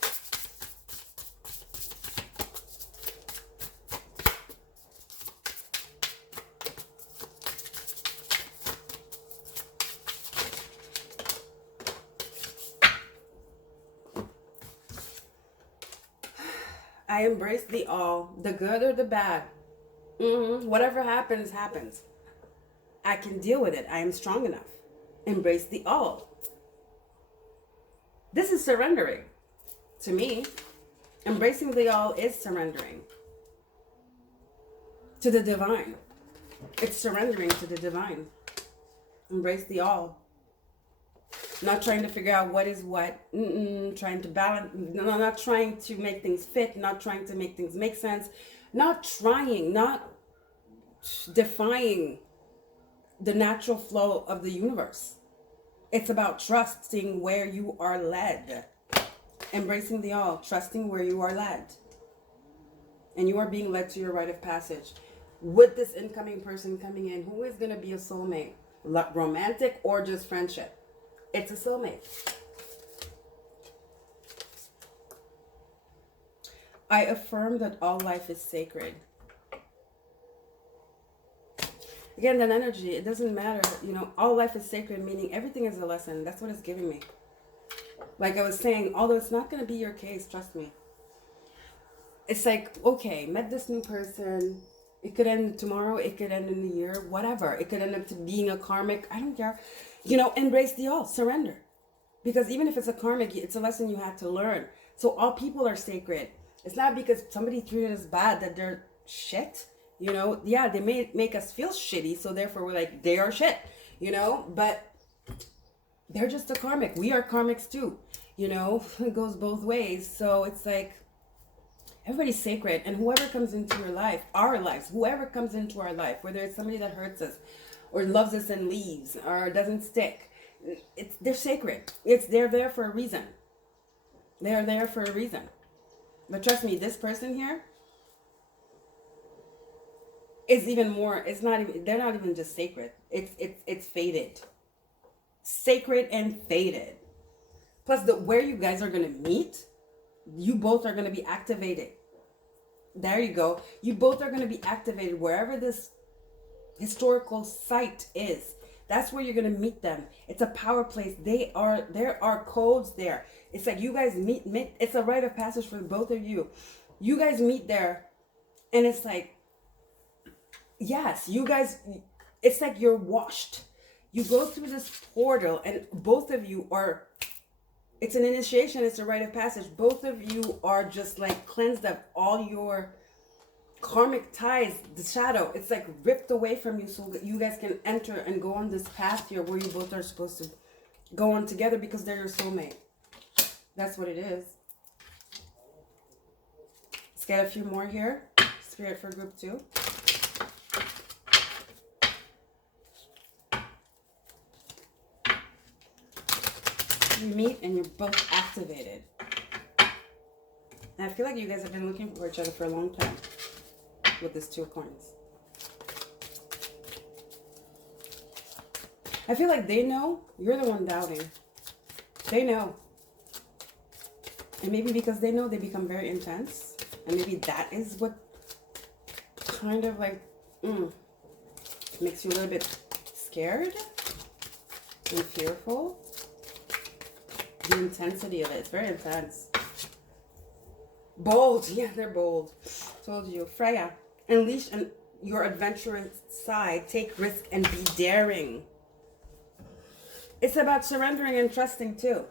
I embrace the all, the good or the bad. Whatever happens, happens. I can deal with it. I am strong enough. Embrace the all. This is surrendering. To me, embracing the all is surrendering to the divine. It's surrendering to the divine. Embrace the all. Not trying to figure out what is what. Trying to balance. No, not trying to make things fit. Not trying to make things make sense. Not defying the natural flow of the universe. It's about trusting where you are led. Embracing the all. Trusting where you are led. And you are being led to your rite of passage. With this incoming person coming in, who is going to be a soulmate? Romantic or just friendship? It's a soulmate. I affirm that all life is sacred. Again, that energy, it doesn't matter. You know, all life is sacred, meaning everything is a lesson. That's what it's giving me. Like I was saying, although it's not going to be your case, trust me. It's like, okay, met this new person. It could end tomorrow. It could end in a year. Whatever. It could end up to being a karmic. I don't care. You know, embrace the all. Surrender. Because even if it's a karmic, it's a lesson you had to learn. So all people are sacred. It's not because somebody treated us bad that they're shit. You know, yeah, they may make us feel shitty. So therefore we're like, they are shit. You know, but they're just a karmic. We are karmics too. You know, it goes both ways. So it's like, everybody's sacred. And whoever comes into your life, our lives, whoever comes into our life, whether it's somebody that hurts us or loves us and leaves or doesn't stick, they're sacred. They're there for a reason. They're there for a reason. But trust me, this person here is even more, they're not even just sacred. It's faded. Sacred and faded. Plus, where you guys are going to meet, you both are going to be activated. There you go. You both are going to be activated wherever this historical site is. That's where you're going to meet them. It's a power place. There are codes there. It's like you guys meet. It's a rite of passage for both of you. You guys meet there, and it's like, yes, you guys, it's like you're washed. You go through this portal, and both of you are, it's an initiation, it's a rite of passage. Both of you are just like cleansed of all your karmic ties, the shadow. It's like ripped away from you so that you guys can enter and go on this path here where you both are supposed to go on together because they're your soulmate. That's what it is. Let's get a few more here. Spirit for group 2. You meet and you're both activated. And I feel like you guys have been looking for each other for a long time with this 2 of coins. I feel like they know, you're the one doubting. They know. And maybe because they know, they become very intense. And maybe that is what kind of like makes you a little bit scared and fearful. The intensity of it. It's very intense. Bold. Yeah, they're bold. Told you. Freya, unleash your adventurous side. Take risk and be daring. It's about surrendering and trusting too.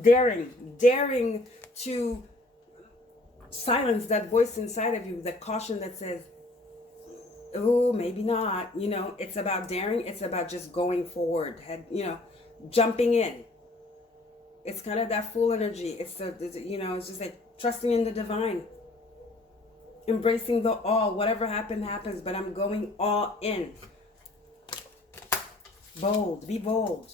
Daring. Daring to silence that voice inside of you, that caution that says, oh, maybe not. You know, it's about daring. It's about just going forward. Jumping in. It's kind of that fool energy. It's it's just like trusting in the divine. Embracing the all. Whatever happened, happens, but I'm going all in. Bold. Be bold.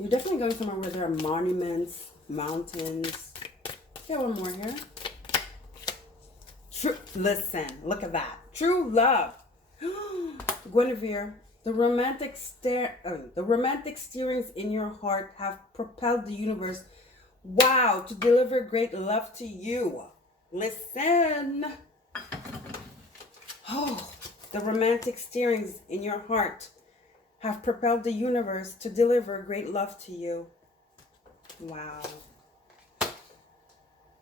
You're definitely going somewhere where there are monuments, mountains. Get one more here. Listen, look at that. True love. Guinevere, the romantic steerings in your heart have propelled the universe, wow, to deliver great love to you. Listen. Oh, the romantic steerings in your heart have propelled the universe to deliver great love to you. Wow.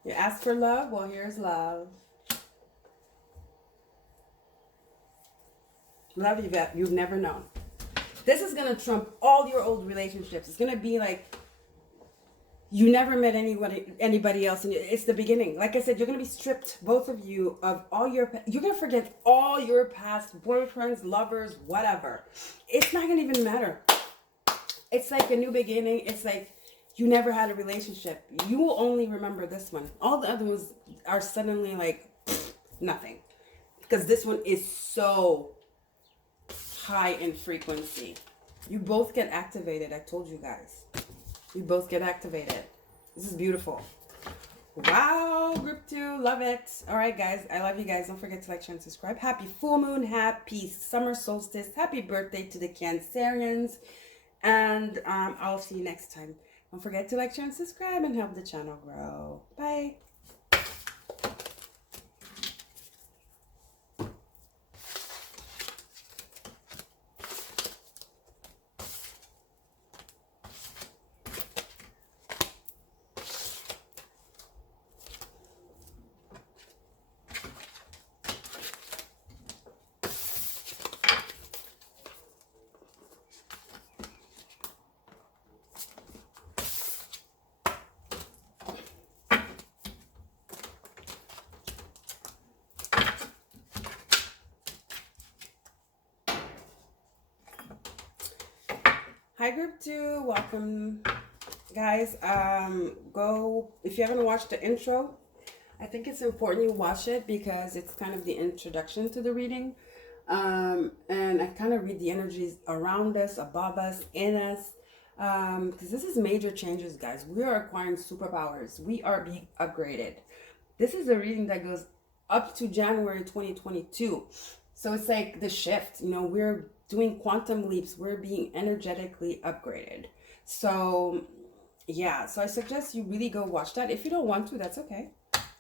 You ask for love? Well, here's love. Love you've never known. This is going to trump all your old relationships. It's going to be like you never met anybody else. And it's the beginning. Like I said, you're going to be stripped, both of you, of all your... You're going to forget all your past boyfriends, lovers, whatever. It's not going to even matter. It's like a new beginning. It's like you never had a relationship. You will only remember this one. All the other ones are suddenly like nothing. Because this one is so high in frequency. You both get activated. I told you guys. You both get activated. This is beautiful. Wow, group 2. Love it. All right, guys. I love you guys. Don't forget to like, share, and subscribe. Happy full moon. Happy summer solstice. Happy birthday to the Cancerians. And I'll see you next time. Don't forget to like, share, and subscribe and help the channel grow. Bye. Hi group 2, welcome guys. Go, if you haven't watched the intro, I think it's important you watch it because it's kind of the introduction to the reading. And I kind of read the energies around us, above us, in us. Because this is major changes, guys. We are acquiring superpowers. We are being upgraded. This is a reading that goes up to January 2022. So it's like the shift, you know, we're doing quantum leaps. We're being energetically upgraded. So yeah, so I suggest you really go watch that. If you don't want to, that's okay.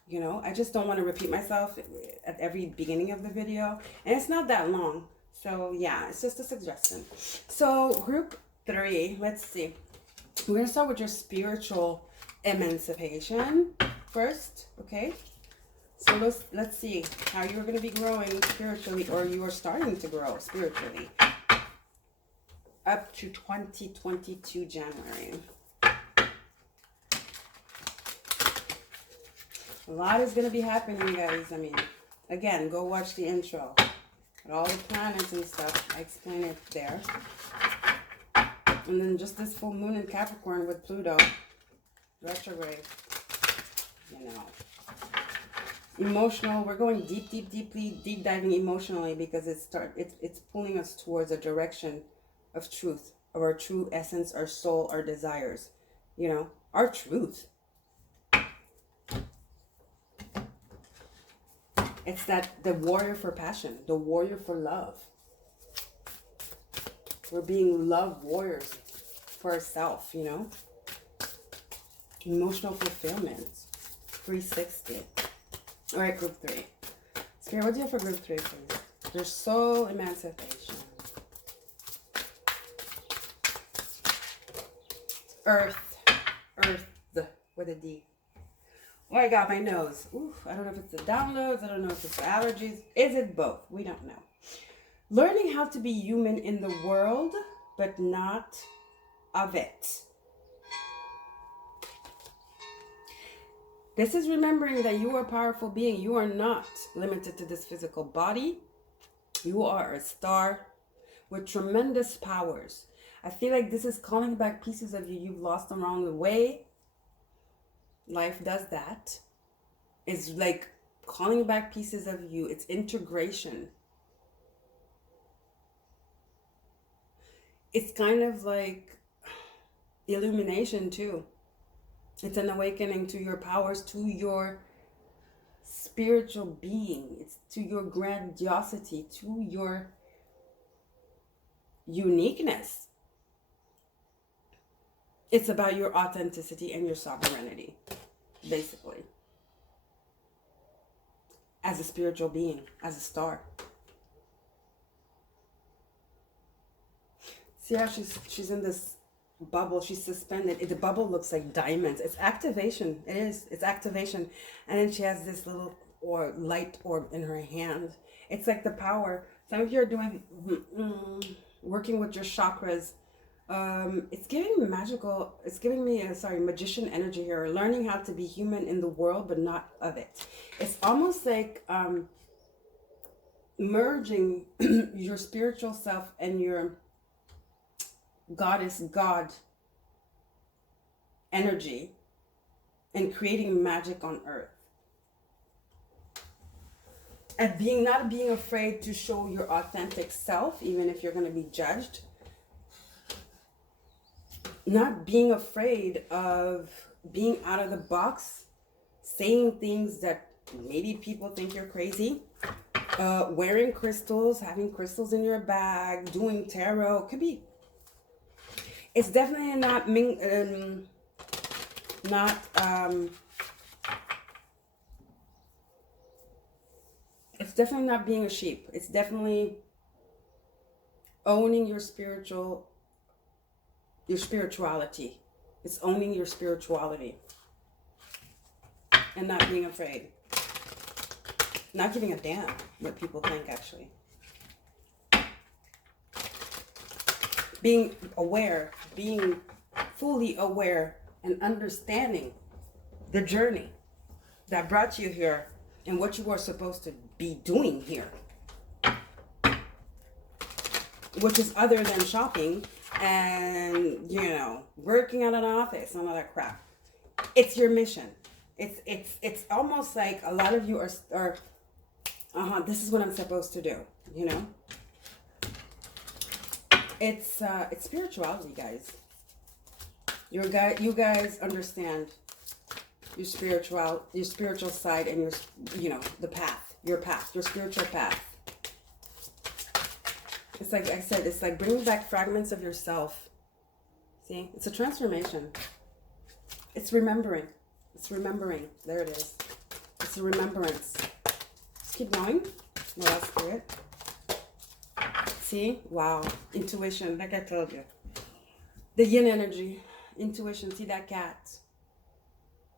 You know, I just don't want to repeat myself at every beginning of the video. And it's not that long. So yeah, it's just a suggestion. So group 3, let's see. We're going to start with your spiritual emancipation first, okay? So let's see how you're going to be growing spiritually, or you are starting to grow spiritually up to 2022 January. A lot is going to be happening, guys. I mean, again, go watch the intro. With all the planets and stuff, I explain it there. And then just this full moon in Capricorn with Pluto retrograde. You know. Emotional, we're going deep diving emotionally, because it's pulling us towards a direction of truth, of our true essence, our soul, our desires. You know, our truth. It's that the warrior for passion, the warrior for love. We're being love warriors for ourselves, you know. Emotional fulfillment. 360. All right, group 3. Spirit, what do you have for group 3, please? There's soul emancipation. Earth with a D. Oh, I got my nose. Oof, I don't know if it's the downloads. I don't know if it's the allergies. Is it both? We don't know. Learning how to be human in the world, but not of it. This is remembering that you are a powerful being. You are not limited to this physical body. You are a star with tremendous powers. I feel like this is calling back pieces of you you've lost along the way. Life does that. It's like calling back pieces of you. It's integration. It's kind of like illumination too. It's an awakening to your powers, to your spiritual being. It's to your grandiosity, to your uniqueness. It's about your authenticity and your sovereignty, basically. As a spiritual being, as a star. See how she's in this bubble. She's suspended. The bubble looks like diamonds. It's activation. It is. It's activation. And then she has this little light orb in her hand. It's like the power. Some of you are doing working with your chakras. It's giving me magical. It's giving me magician energy here. Learning how to be human in the world, but not of it. It's almost like merging your spiritual self and your goddess god energy and creating magic on earth. And not being afraid to show your authentic self, even if you're going to be judged. Not being afraid of being out of the box, saying things that maybe people think you're crazy. Wearing crystals, having crystals in your bag, doing tarot, could be. It's definitely it's definitely not being a sheep. It's definitely owning your spirituality. It's owning your spirituality and not being afraid. Not giving a damn what people think, actually. Being aware, being fully aware and understanding the journey that brought you here and what you are supposed to be doing here. Which is other than shopping and, working at an office and all that crap. It's your mission. It's almost like a lot of you are this is what I'm supposed to do, It's spirituality, guys. You guys understand your spiritual side, and the path, your spiritual path. It's like I said, it's like bringing back fragments of yourself. See, it's a transformation. It's remembering. It's remembering. There it is. It's a remembrance. Just keep going. No, that's spirit. See? Wow. Intuition, like I told you. The yin energy. Intuition. See that cat?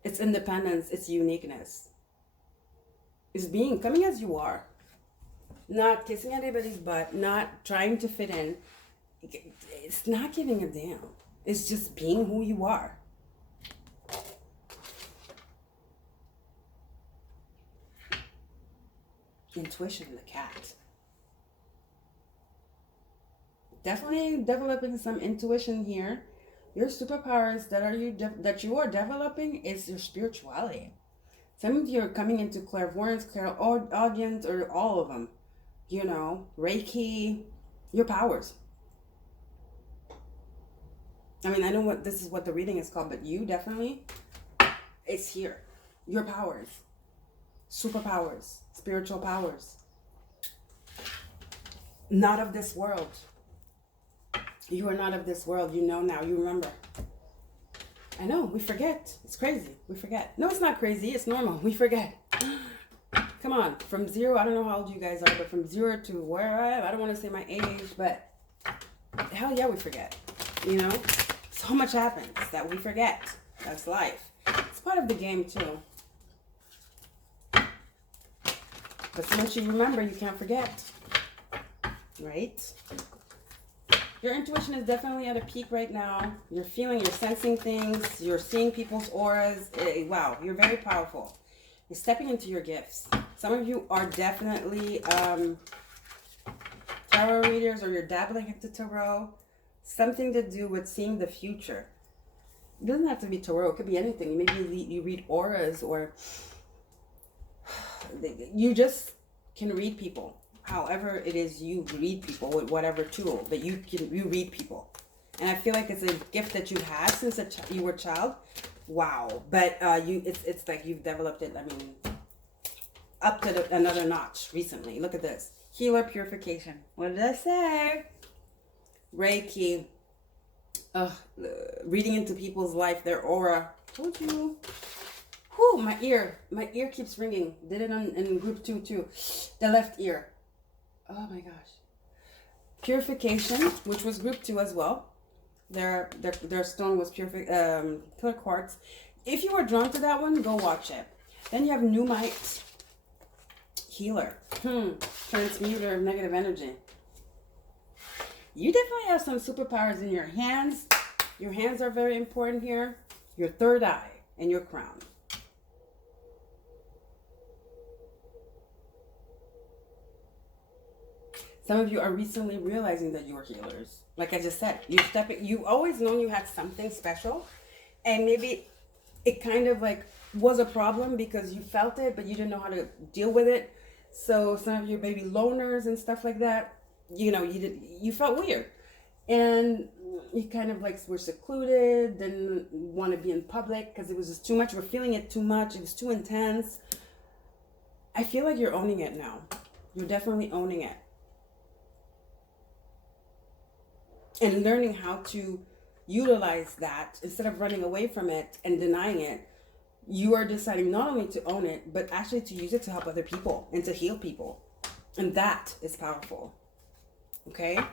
It's independence. It's uniqueness. It's coming as you are. Not kissing anybody's butt. Not trying to fit in. It's not giving a damn. It's just being who you are. Intuition, the cat. Definitely developing some intuition here. Your superpowers that you are developing is your spirituality. Some of you are coming into clairvoyance, clairaudience, or all of them. Reiki, your powers. I mean, I know this is what the reading is called, but you definitely, it's here. Your powers. Superpowers. Spiritual powers. Not of this world. You are not of this world. You know now. You remember. I know. We forget. It's crazy. We forget. No, it's not crazy. It's normal. We forget. Come on. From 0, I don't know how old you guys are, but from 0 to where I don't want to say my age, but hell yeah, we forget. So much happens that we forget. That's life. It's part of the game too. But once you remember, you can't forget. Right? Your intuition is definitely at a peak right now. You're feeling, you're sensing things. You're seeing people's auras. Wow, you're very powerful. You're stepping into your gifts. Some of you are definitely tarot readers, or you're dabbling into tarot. Something to do with seeing the future. It doesn't have to be tarot. It could be anything. Maybe you read auras, or you just can read people. However it is you read people, with whatever tool, but you read people. And I feel like it's a gift that you had since you were a child. Wow. But it's like you've developed it, I mean, up to another notch recently. Look at this. Healer, purification. What did I say? Reiki. Reading into people's life, their aura. Told you. Whew, my ear keeps ringing. Did it in group 2 too. The left ear. Oh my gosh. Purification, which was group 2 as well. Their stone was clear quartz. If you were drawn to that one, go watch it. Then you have Pneumite. Healer. Transmuter of negative energy. You definitely have some superpowers in your hands. Your hands are very important here. Your third eye and your crown. Some of you are recently realizing that you are healers. Like I just said, you've always known you had something special, and maybe it kind of like was a problem because you felt it, but you didn't know how to deal with it. So some of you maybe loners and stuff like that, you felt weird, and you kind of like were secluded, didn't want to be in public because it was just too much. We're feeling it too much. It was too intense. I feel like you're owning it now. You're definitely owning it. And learning how to utilize that instead of running away from it and denying it. You are deciding not only to own it, but actually to use it to help other people and to heal people. And that is powerful. Okay? All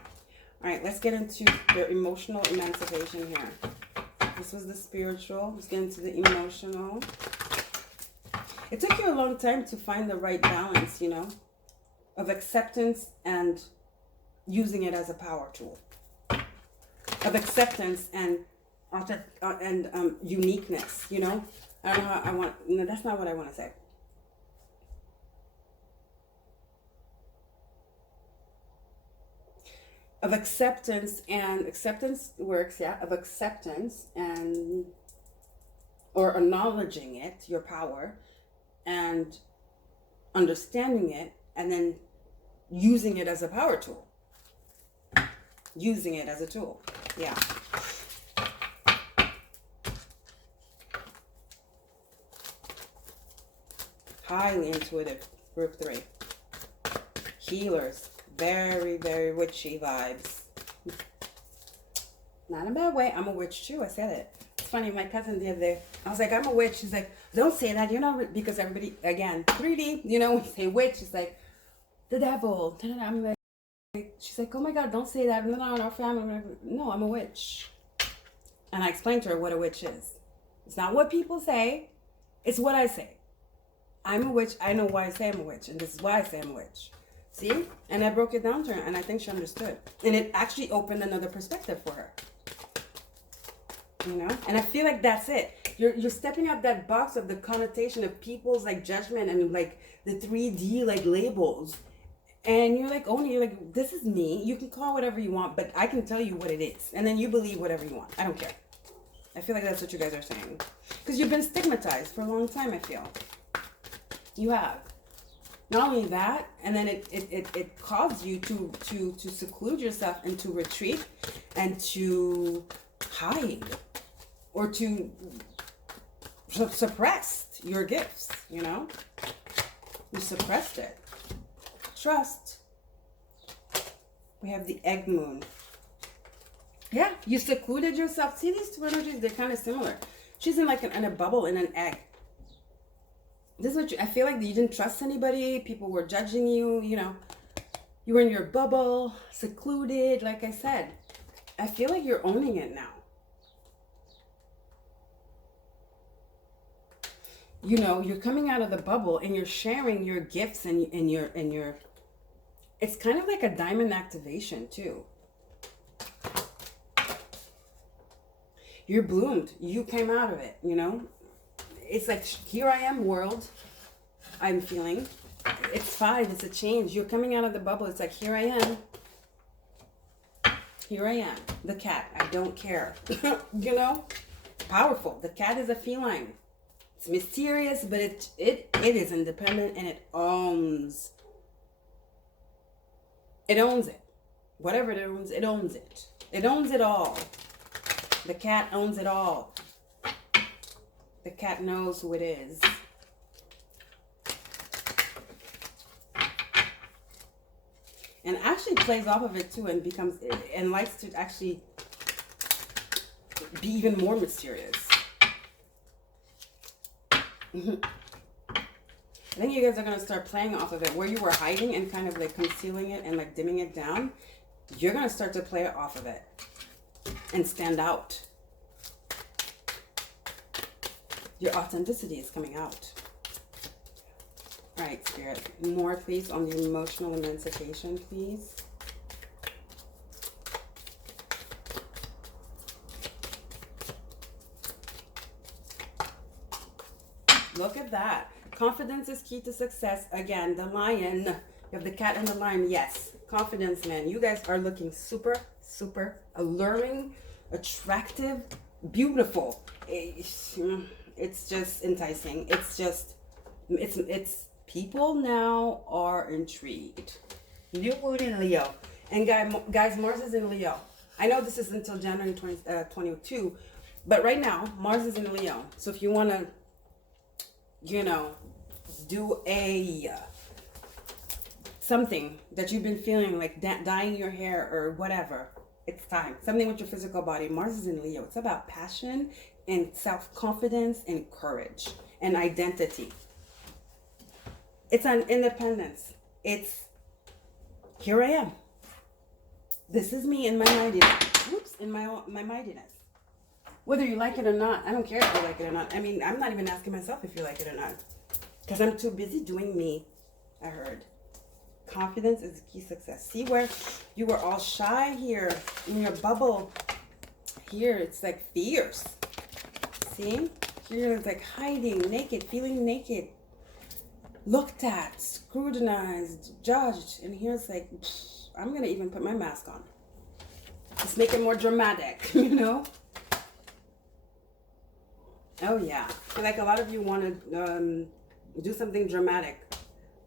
right, let's get into the emotional emancipation here. This was the spiritual. Let's get into the emotional. It took you a long time to find the right balance, of acceptance and using it as a power tool. Of acceptance and uniqueness, I don't know how that's not what I want to say. Of acceptance works, yeah, of acceptance or acknowledging it, your power, and understanding it, and then using it as a power tool. Using it as a tool. Yeah. highly intuitive. Group 3. Healers. Very, very witchy vibes. Not in a bad way. I'm a witch too. I said it. It's funny. My cousin the other day, I was like, I'm a witch. She's like, don't say that. You're not, because everybody, again, 3D, you know, when you say witch, it's like, the devil. I'm like, she's like, oh my God, don't say that. No, our family. No, I'm a witch. And I explained to her what a witch is. It's not what people say. It's what I say. I'm a witch. I know why I say I'm a witch. And this is why I say I'm a witch. See? And I broke it down to her. And I think she understood. And it actually opened another perspective for her. You know? And I feel like that's it. You're stepping out that box of the connotation of people's like judgment and like the 3D like labels. And you're like, you're like, this is me. You can call whatever you want, but I can tell you what it is. And then you believe whatever you want. I don't care. I feel like that's what you guys are saying. Because you've been stigmatized for a long time, I feel. You have. Not only that, and then it caused you to seclude yourself and to retreat and to hide or to suppress your gifts, you know? You suppressed it. Trust. We have the egg moon. Yeah, you secluded yourself. See, these two energies, they're kind of similar. She's in like in a bubble in an egg. This is what I feel like you didn't trust anybody. People were judging you, you know. You were in your bubble, secluded, like I said. I feel like you're owning it now. You know, you're coming out of the bubble and you're sharing your gifts and your it's kind of like a diamond activation too. You're bloomed. You came out of it, you know. It's like, here I am, world. I'm feeling. It's 5. It's a change. You're coming out of the bubble. It's like, here I am. Here I am. The cat. I don't care. You know? Powerful. The cat is a feline. It's mysterious, but it is independent and it owns. It owns it. Whatever it owns it. It owns it all. The cat owns it all. The cat knows who it is. And actually plays off of it too and becomes, and likes to actually be even more mysterious. I think you guys are going to start playing off of it. Where you were hiding and kind of like concealing it and like dimming it down, you're going to start to play off of it and stand out. Your authenticity is coming out. All right, Spirit. More, please, on the emotional emancipation, please. Look at that. Confidence is key to success. Again, the lion. You have the cat and the lion. Yes. Confidence, man. You guys are looking super, super alluring, attractive, beautiful. It's just enticing. It's just, it's people now are intrigued. New moon in Leo. And guys, Mars is in Leo. I know this is until January 2022, but right now, Mars is in Leo. So if you want to, you know, do something that you've been feeling like dyeing your hair or whatever, it's time. Something with your physical body. Mars is in Leo. It's about passion and self-confidence and courage and identity. It's an independence. It's, here I am. This is me in my mightiness. Whoops, in my mightiness. Whether you like it or not, I don't care if you like it or not. I mean, I'm not even asking myself if you like it or not. Because I'm too busy doing me, I heard. Confidence is the key to success. See where you were all shy here in your bubble. Here, it's like fierce. See? Here it's like hiding, naked, feeling naked. Looked at, scrutinized, judged. And here's like, I'm going to even put my mask on. Just make it more dramatic, you know? Oh, yeah. I feel like a lot of you want to do something dramatic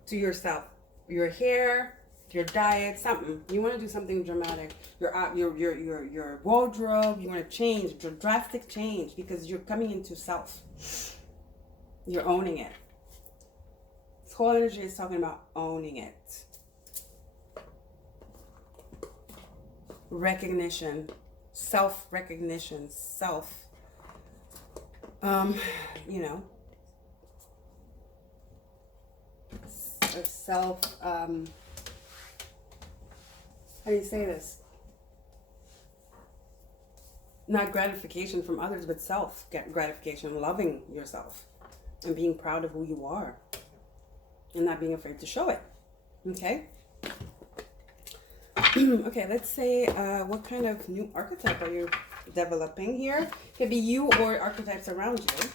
to yourself. Your hair, your diet, something. You want to do something dramatic. Your wardrobe, you want to change, drastic change, because you're coming into self. You're owning it. whole energy is talking about owning it. Recognition, self-recognition, you know, self, how do you say this? Not gratification from others, but self gratification, loving yourself and being proud of who you are and not being afraid to show it. Okay. Okay, let's say what kind of new archetype are you developing here? Could be you or archetypes around you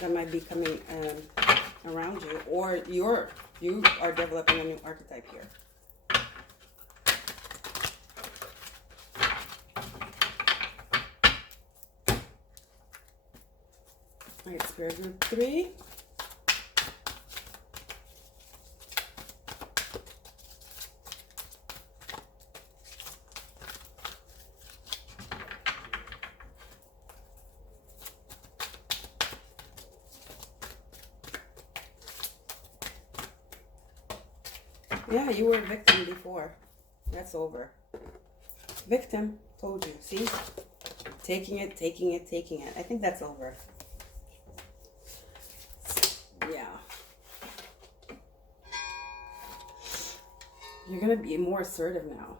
that might be coming around you, or you are developing a new archetype here. All right, Spirit Group 3. Yeah, you were a victim before. That's over. Victim, told you. See? Taking it. I think that's over. Yeah. You're going to be more assertive now.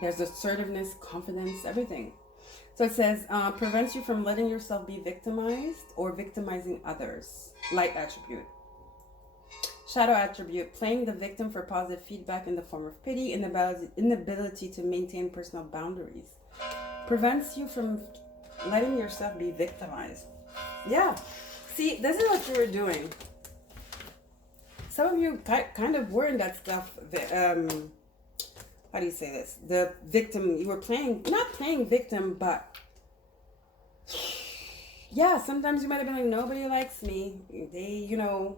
There's assertiveness, confidence, everything. So it says, prevents you from letting yourself be victimized or victimizing others. Light attribute. Shadow attribute, playing the victim for positive feedback in the form of pity, inability to maintain personal boundaries. Prevents you from letting yourself be victimized. Yeah. See, this is what you were doing. Some of you kind of were in that stuff. How do you say this? The victim, you were playing, not playing victim, but yeah, sometimes you might have been like, nobody likes me. They, you know,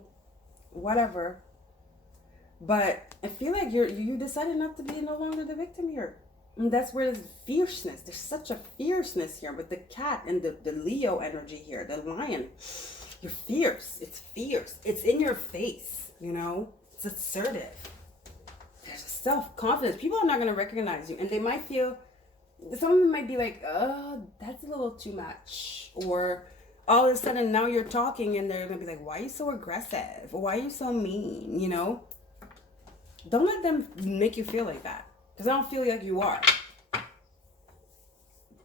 whatever. But I feel like you decided not to be no longer the victim here. And that's where there's fierceness. There's such a fierceness here with the cat and the Leo energy here, the lion. You're fierce. It's fierce. It's in your face, you know? It's assertive. There's a self-confidence. People are not going to recognize you. And they might feel, some of them might be like, oh, that's a little too much. Or all of a sudden now you're talking and they're going to be like, why are you so aggressive? Or why are you so mean? You know? Don't let them make you feel like that. Because I don't feel like you are.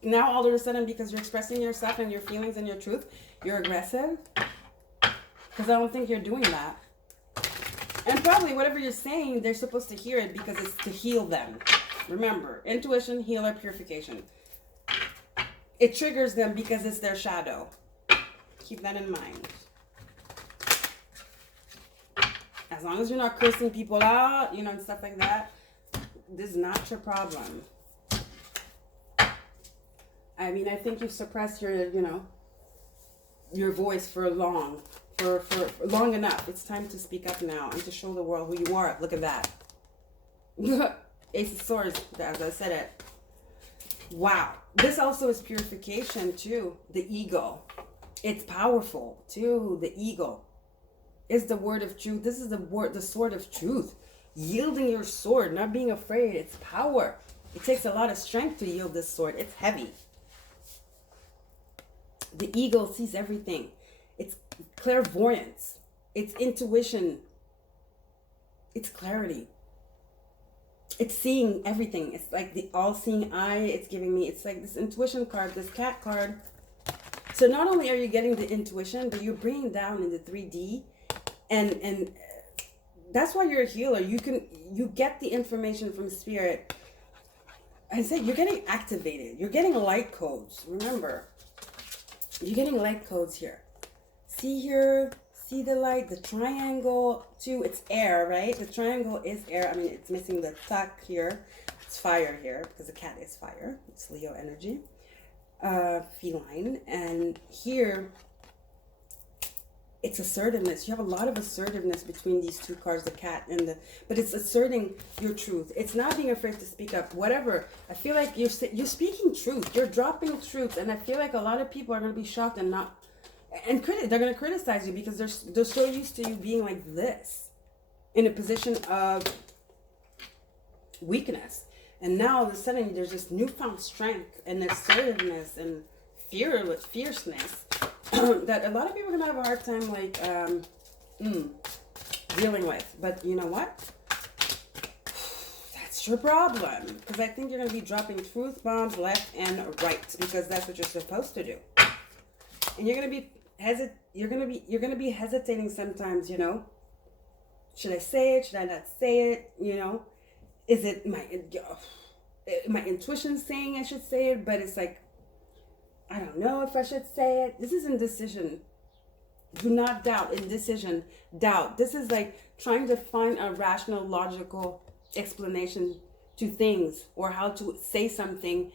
Now all of a sudden, because you're expressing yourself and your feelings and your truth, you're aggressive. Because I don't think you're doing that. And probably whatever you're saying, they're supposed to hear it because it's to heal them. Remember, intuition, healer, purification. It triggers them because it's their shadow. Keep that in mind. As long as you're not cursing people out, you know, and stuff like that, this is not your problem. I mean, I think you've suppressed your, you know, your voice for long enough. It's time to speak up now and to show the world who you are. Look at that. Ace of Swords, as I said it. Wow. This also is purification too. The ego. It's powerful too. The ego is the word of truth. This is the sword of truth. Yielding your sword, not being afraid. It's power. It takes a lot of strength to yield this sword. It's heavy. The ego sees everything. It's clairvoyance. It's intuition. It's clarity. It's seeing everything. It's like the all-seeing eye. It's giving me, it's like this intuition card, this cat card. So not only are you getting the intuition, but you're bringing down into 3D. And that's why you're a healer. You get the information from spirit. I said you're getting activated. You're getting light codes. Remember, you're getting light codes here. See here, see the light, the triangle too. It's air, right? The triangle is air. I mean, it's missing the tuck here. It's fire here because the cat is fire. It's Leo energy, feline, and here. It's assertiveness. You have a lot of assertiveness between these two cards, the cat and the... But it's asserting your truth. It's not being afraid to speak up. Whatever. I feel like you're speaking truth. You're dropping truth. And I feel like a lot of people are going to be shocked and not And they're going to criticize you because they're so used to you being like this, in a position of weakness. And now all of a sudden there's this newfound strength and assertiveness and fierceness that a lot of people are going to have a hard time like dealing with. But you know what? That's your problem. Because I think you're going to be dropping truth bombs left and right, because that's what you're supposed to do. And you're going to be you're going to be hesitating sometimes, you know. Should I say it? Should I not say it? You know, is it my intuition saying I should say it? But it's like, I don't know if I should say it. This is indecision. Do not doubt. Indecision. Doubt. This is like trying to find a rational, logical explanation to things, or how to say something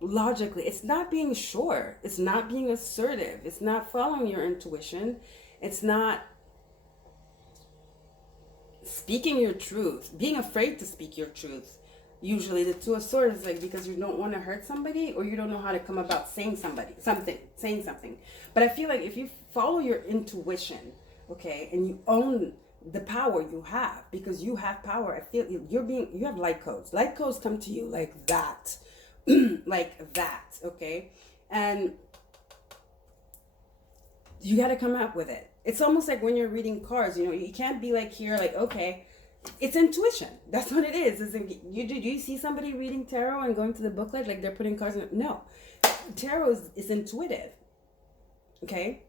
logically. It's not being sure. It's not being assertive. It's not following your intuition. It's not speaking your truth. Being afraid to speak your truth. Usually the Two of Swords is like because you don't want to hurt somebody, or you don't know how to come about saying saying something. But I feel like if you follow your intuition, okay, and you own the power you have, because you have power, I feel you have light codes. Light codes come to you like that. Like that, okay? And you got to come up with it. It's almost like when you're reading cards, you know, you can't be like here, like, okay, it's intuition. That's what it is. Do you see somebody reading tarot and going to the booklet, like they're putting cards in? No. Tarot is intuitive, okay?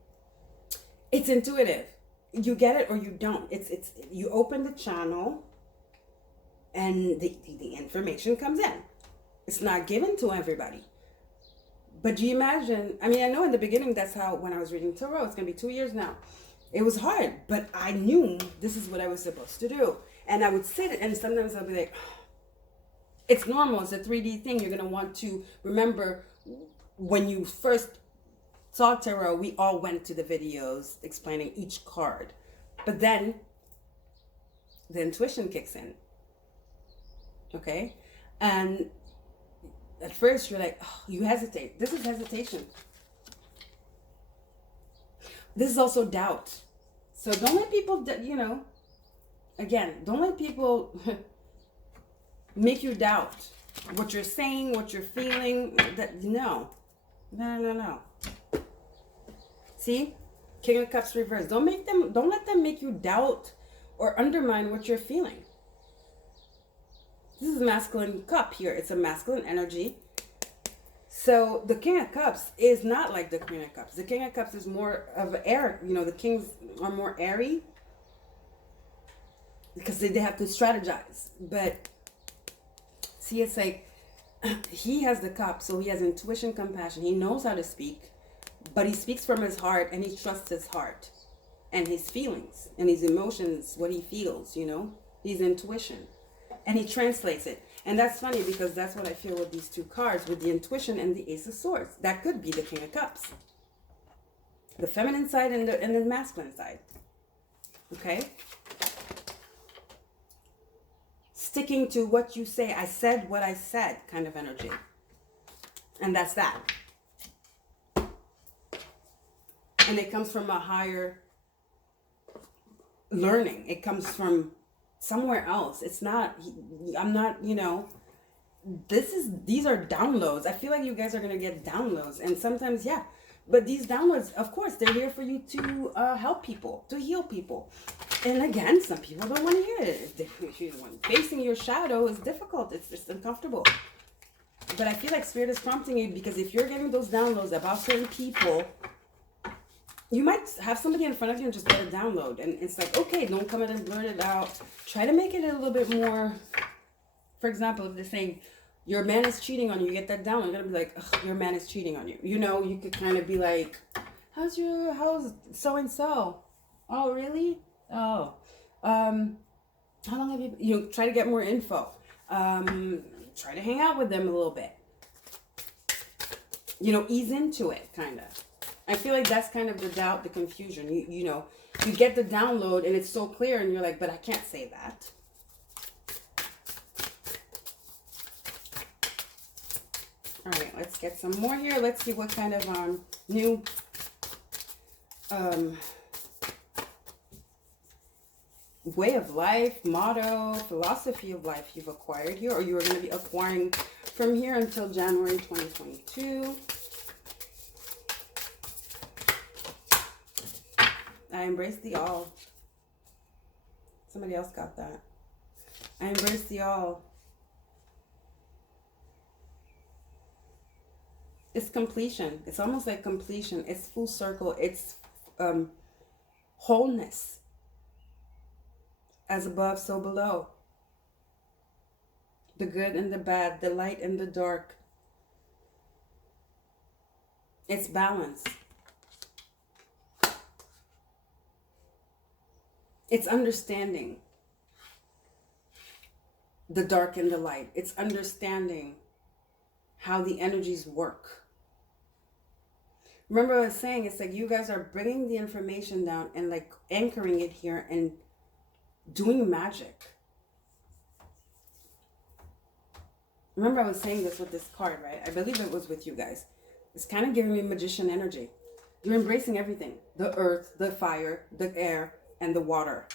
It's intuitive. You get it or you don't. It's you open the channel and the information comes in. It's not given to everybody. But do you imagine, I mean, I know in the beginning, that's how, when I was reading tarot, it's going to be 2 years now. It was hard, but I knew this is what I was supposed to do. And I would sit, and sometimes I'll be like, it's normal. It's a 3D thing. You're going to want to remember when you first saw tarot, we all went to the videos explaining each card. But then the intuition kicks in. Okay? And at first you're like, oh, you hesitate. This is hesitation. This is also doubt. So don't let people, you know, again, don't let people make you doubt what you're saying, what you're feeling. No. See? King of Cups reversed. Don't let them make you doubt or undermine what you're feeling. This is a masculine cup here. It's a masculine energy. So the King of Cups is not like the Queen of Cups. The King of Cups is more of air. You know, the kings are more airy because they have to strategize. But see, it's like he has the cup, so he has intuition, compassion. He knows how to speak, but he speaks from his heart, and he trusts his heart and his feelings and his emotions, what he feels, you know, his intuition. And he translates it. And that's funny because that's what I feel with these two cards, with the intuition and the Ace of Swords. That could be the King of Cups. The feminine side and the masculine side. Okay? Sticking to what you say. I said what I said kind of energy. And that's that. And it comes from a higher learning. It comes from somewhere else. It's not, I'm not, you know, these are downloads. I feel like you guys are going to get downloads. And sometimes, yeah, but these downloads, of course, they're here for you to help people, to heal people. And again, some people don't want to hear it. Facing your shadow is difficult. It's just uncomfortable. But I feel like Spirit is prompting you, because if you're getting those downloads about certain people, you might have somebody in front of you and just get a download. And it's like, okay, don't come in and blurt it out. Try to make it a little bit more. For example, if they're saying your man is cheating on you, you get that download. You're going to be like, your man is cheating on you. You know, you could kind of be like, how's so-and-so? Oh, really? Oh. How long have you know, try to get more info. Try to hang out with them a little bit. You know, ease into it, kind of. I feel like that's kind of the doubt, the confusion. You know, you get the download and it's so clear and you're like, but I can't say that. All right, let's get some more here. Let's see what kind of new way of life, motto, philosophy of life you've acquired here, or you are going to be acquiring from here until January 2022. I embrace the all. Somebody else got that. I embrace the all. It's completion. It's almost like completion. It's full circle. It's wholeness. As above, so below. The good and the bad, the light and the dark. It's balance. It's understanding the dark and the light. It's understanding how the energies work. Remember I was saying, it's like you guys are bringing the information down and like anchoring it here and doing magic. Remember I was saying this with this card, right? I believe it was with you guys. It's kind of giving me magician energy. You're embracing everything. The earth, the fire, the air, and the water.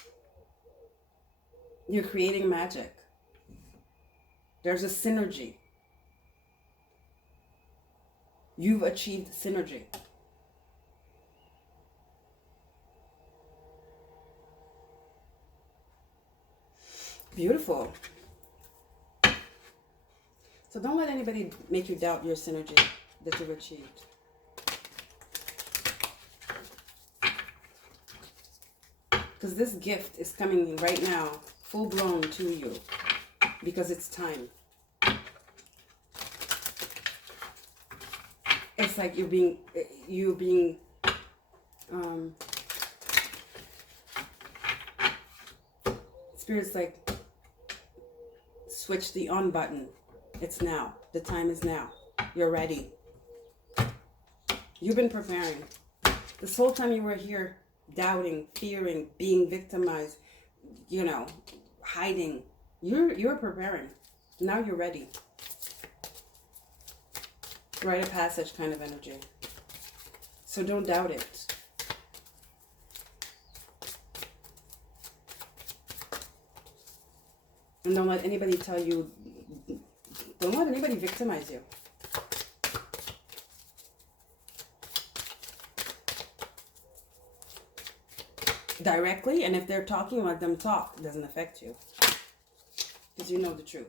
You're creating magic. There's a synergy. You've achieved synergy. Beautiful. So don't let anybody make you doubt your synergy that you've achieved. Because this gift is coming right now, full blown to you. Because it's time. It's like you're being Spirit's like, switch the on button. It's now. The time is now. You're ready. You've been preparing. This whole time you were here, doubting, fearing, being victimized, you know, hiding. You're preparing. Now you're ready. Rite of passage kind of energy. So don't doubt it. And don't let anybody tell you, don't let anybody victimize you. Directly, and if they're talking, let them talk. It doesn't affect you. Because you know the truth.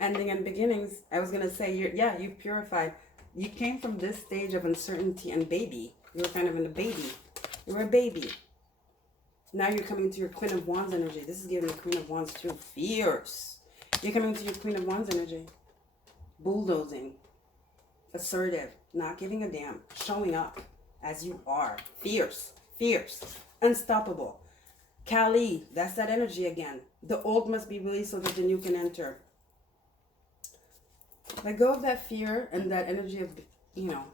Ending and beginnings, I was going to say, you've purified. You came from this stage of uncertainty and baby. You were kind of in a baby. You were a baby. Now you're coming to your Queen of Wands energy. This is giving the Queen of Wands too. Fierce. You're coming to your Queen of Wands energy. Bulldozing. Assertive. Not giving a damn. Showing up as you are. Fierce. Fierce. Unstoppable. Kali. That's that energy again. The old must be released so that the new can enter. Let go of that fear and that energy of, you know,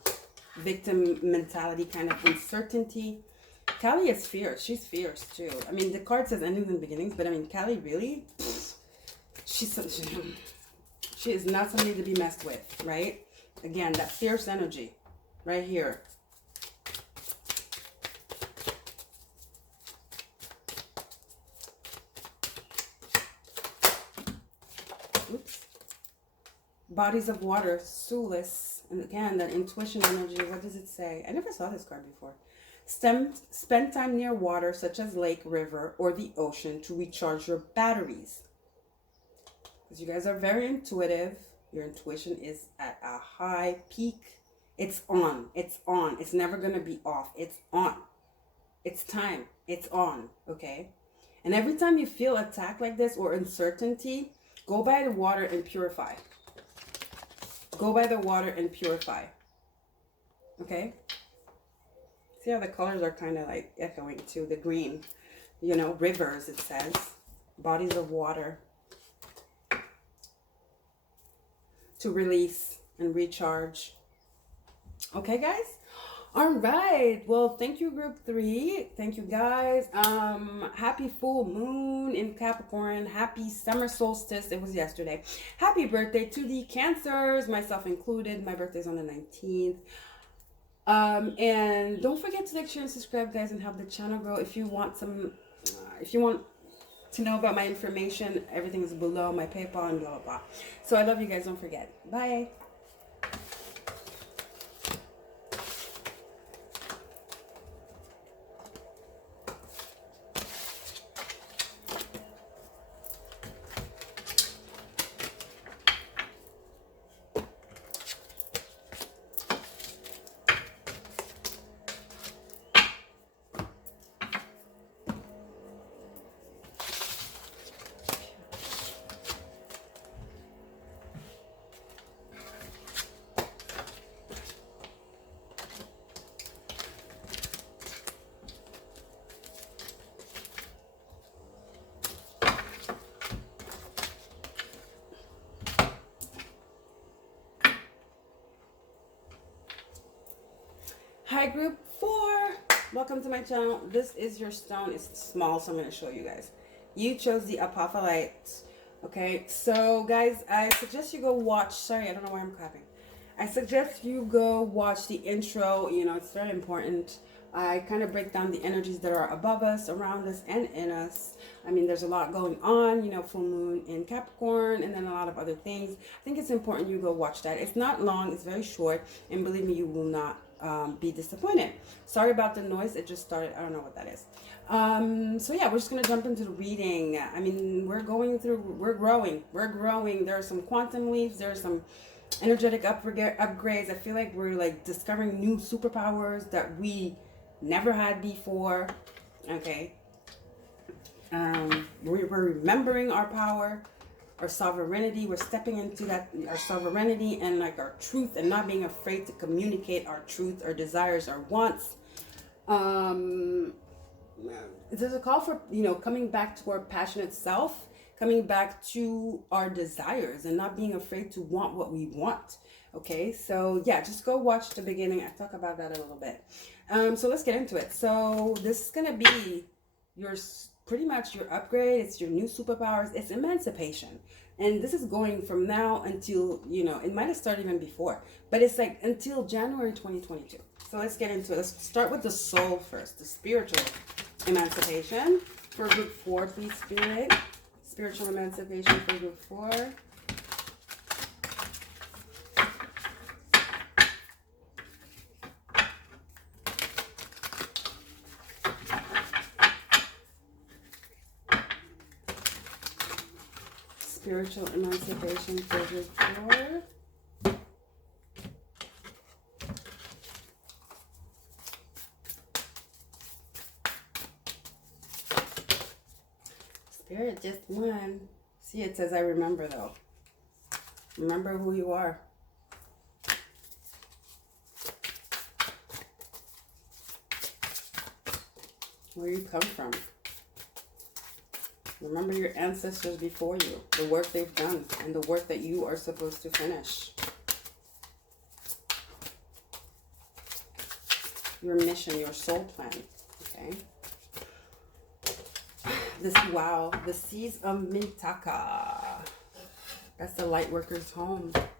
victim mentality, kind of uncertainty. Kali is fierce. She's fierce too. I mean, the card says endings and beginnings, but I mean, Kali really, she is not somebody to be messed with, right? Again, that fierce energy right here. Oops. Bodies of water, Solstice, and again, that intuition energy. What does it say? I never saw this card before. Spend time near water, such as lake, river, or the ocean, to recharge your batteries. Because you guys are very intuitive. Your intuition is at a high peak. It's on. It's on. It's never going to be off. It's on. It's time. It's on. Okay? And every time you feel attacked like this or uncertainty, go by the water and purify. Go by the water and purify. Okay? See how the colors are kind of like echoing to the green. You know, rivers, it says. Bodies of water. To release and recharge. Okay, guys? All right. Well, thank you, group 3. Thank you, guys. Happy full moon in Capricorn. Happy summer solstice. It was yesterday. Happy birthday to the Cancers, myself included. My birthday's on the 19th. And don't forget to like, share, and subscribe, guys, and help the channel grow. If you want if you want to know about my information, everything is below, my PayPal and blah blah blah. So I love you guys. Don't forget. Bye. Hi, group 4. Welcome to my channel. This is your stone. It's small, so I'm going to show you guys. You chose the APOPHYLLITE. Okay, so guys, I suggest you go watch. Sorry, I don't know why I'm clapping. I suggest you go watch the intro. You know, it's very important. I kind of break down the energies that are above us, around us, and in us. I mean, there's a lot going on, you know, full moon in Capricorn, and then a lot of other things. I think it's important you go watch that. It's not long, it's very short, and believe me, you will not be disappointed. Sorry about the noise, it just started. I don't know what that is. So yeah, we're just gonna jump into the reading. I mean, we're growing. There are some quantum leaps, there are some energetic upgrades. I feel like we're like discovering new superpowers that we never had before. Okay, we're remembering our power, our sovereignty. We're stepping into that, our sovereignty, and like our truth, and not being afraid to communicate our truth, our desires, our wants. There's a call for, you know, coming back to our passionate self, coming back to our desires, and not being afraid to want what we want. Okay, so yeah, just go watch the beginning. I talk about that a little bit. So let's get into it. So this is gonna be your pretty much your upgrade. It's your new superpowers. It's emancipation, and this is going from now until, you know, it might have started even before, but it's like until January 2022. So let's get into it. Let's start with the soul first, the spiritual emancipation for group 4, please, spirit. Spiritual emancipation for group 4. Spiritual emancipation for group 4. Spirit just won. See, it says I remember though. Remember who you are. Where you come from. Remember your ancestors before you, the work they've done, and the work that you are supposed to finish. Your mission, your soul plan, okay? Wow, the Seas of Mintaka. That's the light worker's home. It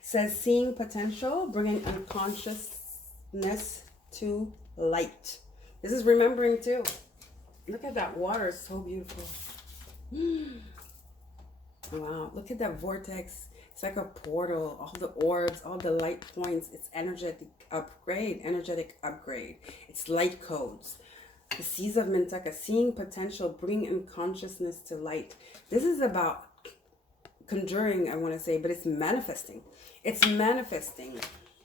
says seeing potential, bringing unconsciousness to light. This is remembering too. Look at that water, it's so beautiful. Wow, look at that vortex. It's like a portal. All the orbs, all the light points. It's energetic upgrade. It's light codes. The Seas of Mintaka, seeing potential, bringing in consciousness to light. This is about conjuring, I want to say, but it's manifesting. It's manifesting.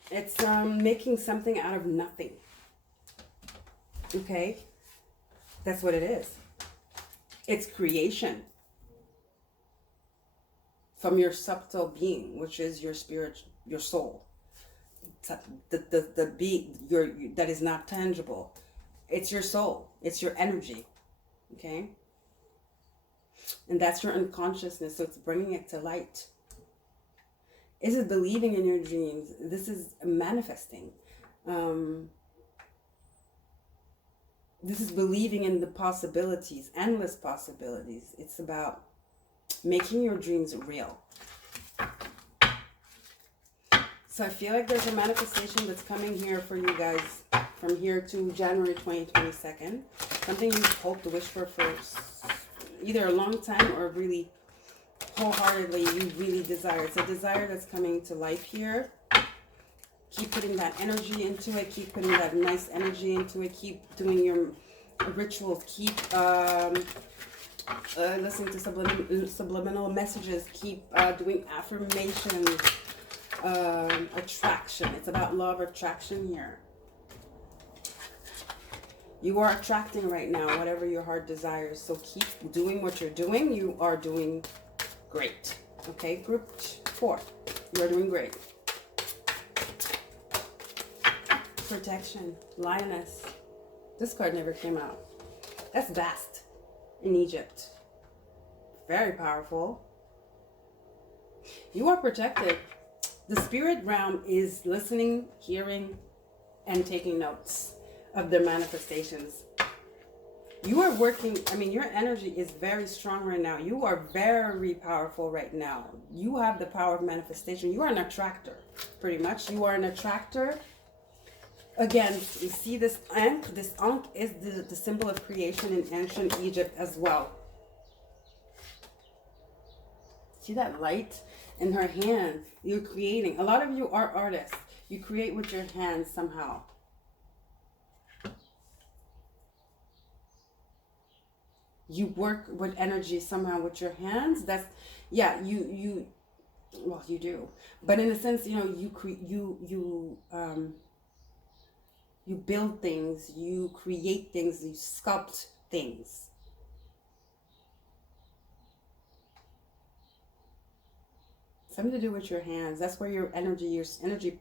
It's making something out of nothing. Okay? That's what it is. It's creation from your subtle being, which is your spirit, your soul. The being that is not tangible. It's your soul. It's your energy. Okay? And that's your unconsciousness. So it's bringing it to light. This is believing in your dreams. This is manifesting. This is believing in the possibilities, endless possibilities. It's about making your dreams real. So I feel like there's a manifestation that's coming here for you guys from here to January 2022. Something you hope to wish for either a long time or really wholeheartedly you really desire. It's a desire that's coming to life here. Keep putting that energy into it. Keep putting that nice energy into it. Keep doing your rituals. Keep listening to subliminal messages. Keep doing affirmations. Attraction. It's about law of attraction here. You are attracting right now whatever your heart desires. So keep doing what you're doing. You are doing great. Okay, group 4. You are doing great. Protection. Lioness. This card never came out. That's Bast in Egypt. Very powerful. You are protected. The spirit realm is listening, hearing, and taking notes of their manifestations. You are working, I mean, your energy is very strong right now. You are very powerful right now. You have the power of manifestation. You are an attractor, pretty much. You are an attractor. Again, you see this Ankh? This Ankh is the symbol of creation in ancient Egypt as well. See that light in her hand? You're creating. A lot of you are artists. You create with your hands somehow. You work with energy somehow with your hands. That's, yeah, well, you do. But in a sense, you know, you build things, you create things, you sculpt things. Something to do with your hands. That's where your energy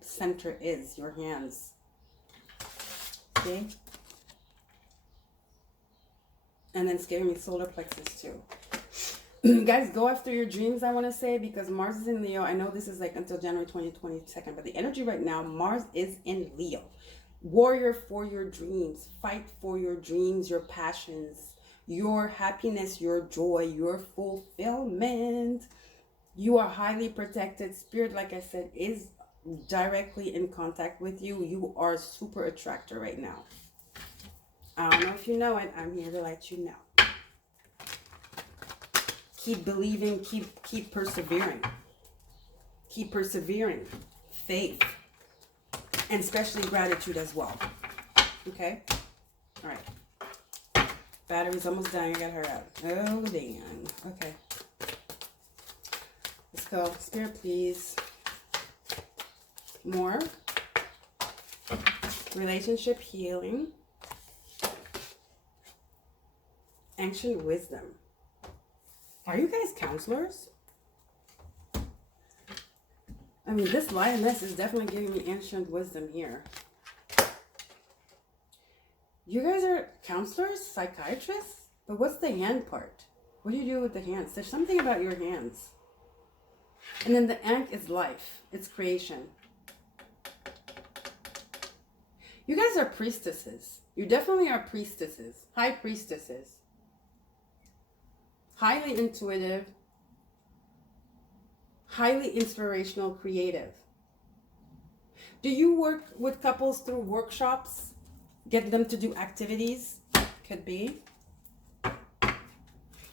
center is, your hands. Okay? And then it's giving me solar plexus too. Guys, go after your dreams, I want to say, because Mars is in Leo. I know this is like until January 2022, but the energy right now, Mars is in Leo. Warrior for your dreams. Fight for your dreams, your passions, your happiness, your joy, your fulfillment. You are highly protected. Spirit, like I said, is directly in contact with you. You are a super attractor right now. I don't know if you know it. I'm here to let you know. Keep believing. Keep persevering. Keep persevering. Faith. And especially gratitude as well. Okay? All right. Battery's almost dying. I gotta hurry up. Oh, damn. Okay. Let's go. Spirit, please. More. Relationship healing. Ancient wisdom. Are you guys counselors? I mean, this lioness is definitely giving me ancient wisdom here. You guys are counselors, psychiatrists? But what's the hand part? What do you do with the hands? There's something about your hands. And then the Ankh is life. It's creation. You guys are priestesses. You definitely are priestesses. High priestesses. Highly intuitive. Highly inspirational, creative. Do you work with couples through workshops? Get them to do activities? Could be.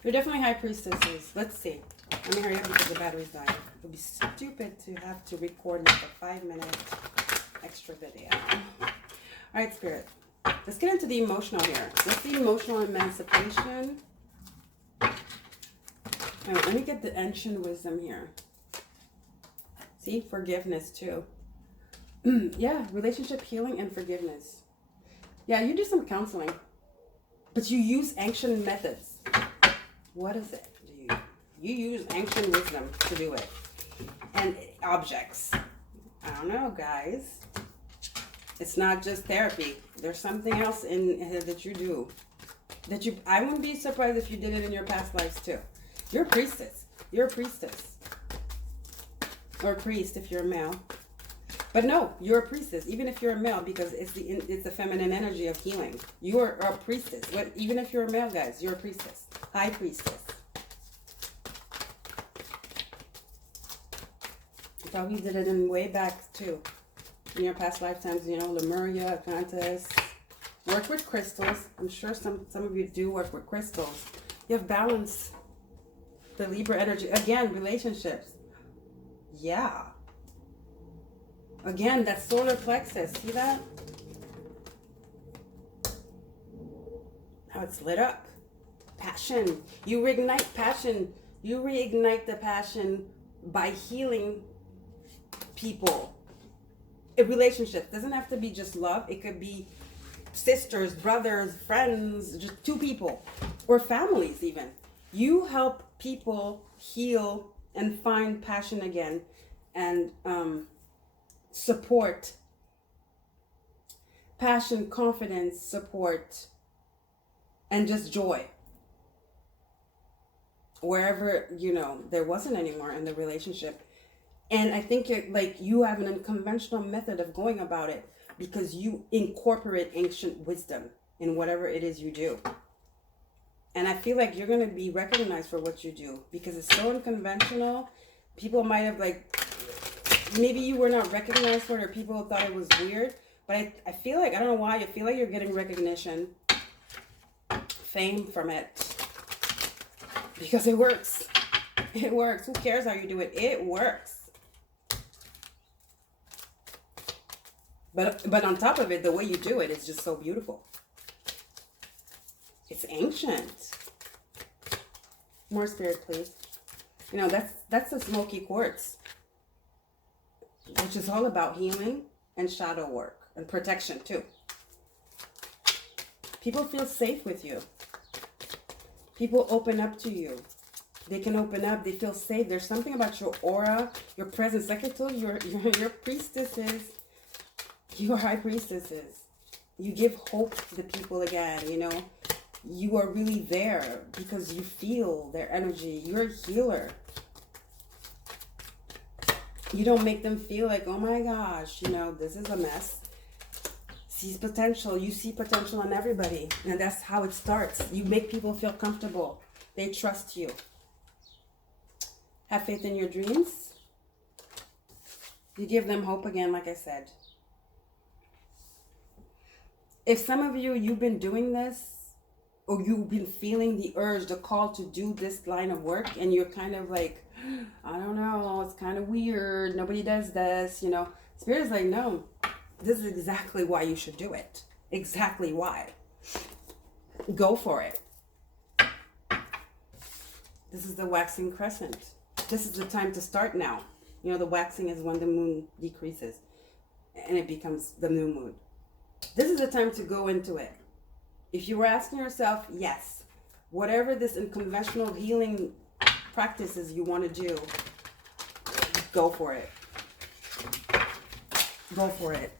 You're definitely high priestesses. Let's see. Let me hurry up because the battery's dying. It would be stupid to have to record like a 5-minute extra video. All right, Spirit. Let's get into the emotional here. What's the emotional emancipation? All right, let me get the ancient wisdom here. See, forgiveness too. Yeah, relationship healing and forgiveness. Yeah, you do some counseling, but you use ancient methods. What is it? You use ancient wisdom to do it. And objects. I don't know, guys. It's not just therapy. There's something else in that you do. I wouldn't be surprised if you did it in your past lives too. You're a priestess. You're a priestess. Or a priest if you're a male. But no, you're a priestess, even if you're a male, because it's the feminine energy of healing. You are a priestess. Even if you're a male, guys, you're a priestess. High priestess. I thought we did it in way back too. In your past lifetimes, you know, Lemuria, Atlantis. Work with crystals. I'm sure some of you do work with crystals. You have balance. The Libra energy. Again, relationships. Yeah. Again, that solar plexus. See that? How it's lit up. Passion. You reignite passion. You reignite the passion by healing people. A relationship doesn't have to be just love. It could be sisters, brothers, friends, just two people, or families even. You help people heal and find passion again, and support. Passion, confidence, support, and just joy. Wherever, you know, there wasn't anymore in the relationship. And I think you have an unconventional method of going about it, because you incorporate ancient wisdom in whatever it is you do. And I feel like you're going to be recognized for what you do, because it's so unconventional. People might have maybe you were not recognized for it, or people thought it was weird. But I feel like, I don't know why, I feel like you're getting recognition, fame from it. Because it works. It works. Who cares how you do it? It works. But on top of it, the way you do it is just so beautiful. It's ancient. More spirit, please. You know, that's the smoky quartz, which is all about healing and shadow work and protection too. People feel safe with you. People open up to you. They can open up. They feel safe. There's something about your aura, your presence. Like I told you, your priestesses. You are high priestesses. You give hope to the people again, you know. You are really there because you feel their energy. You're a healer. You don't make them feel like, oh my gosh, you know, this is a mess. Sees potential. You see potential in everybody. And that's how it starts. You make people feel comfortable. They trust you. Have faith in your dreams. You give them hope again, like I said. If some of you, you've been doing this, or you've been feeling the urge, the call to do this line of work, and you're kind of like, I don't know, it's kind of weird, nobody does this, you know. Spirit is like, no, this is exactly why you should do it. Exactly why. Go for it. This is the waxing crescent. This is the time to start now. You know, the waxing is when the moon decreases and it becomes the new moon. This is the time to go into it. If you were asking yourself, yes, whatever this unconventional healing practices you want to do, go for it. Go for it.